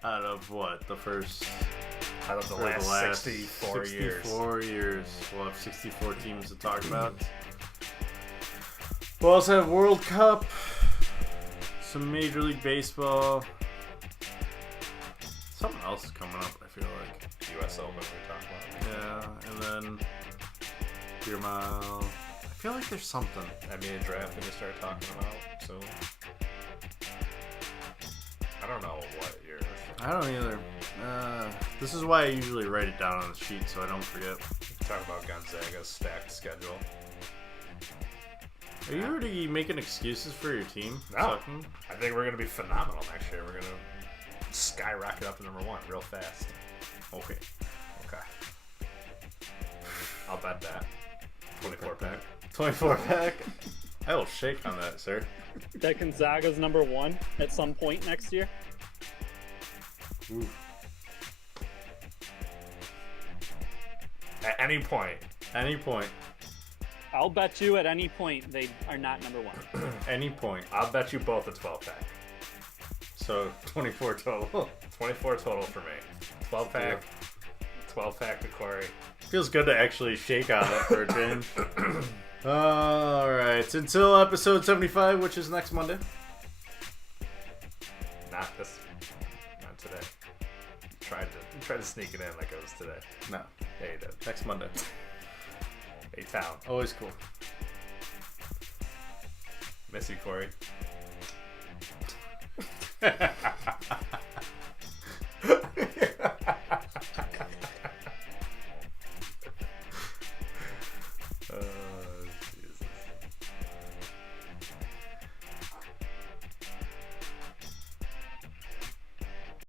Out of what? The first... Out of the last 64 years. 64 years. We'll have 64 teams to talk about. We'll also have World Cup, some Major League Baseball, else coming up, I feel like. US Open we talked about. Yeah, and then Beer Mile. I feel like there's something. NBA draft we just started talking about soon. I don't know what year. I don't either. This is why I usually write it down on the sheet so I don't forget. Talk about Gonzaga's stacked schedule. Are you already making excuses for your team? No. Sucking? I think we're going to be phenomenal next year. We're going to skyrocket up to number 1 real fast. Okay. Okay. I'll bet that. 24 pack. 24 pack? I will shake on that, sir. That Gonzaga's number 1 at some point next year? Ooh. At any point. Any point. I'll bet you at any point they are not number 1. Any point. I'll bet you both a 12 pack. So 24 total. 24 total for me. 12 pack. 12 pack to Cory. Feels good to actually shake on it for a change. Alright, until episode 75, which is next Monday. Not today. Tried to sneak it in like it was today. No. Yeah, you did. Next Monday. A-Town. Always cool. Miss you, Cory.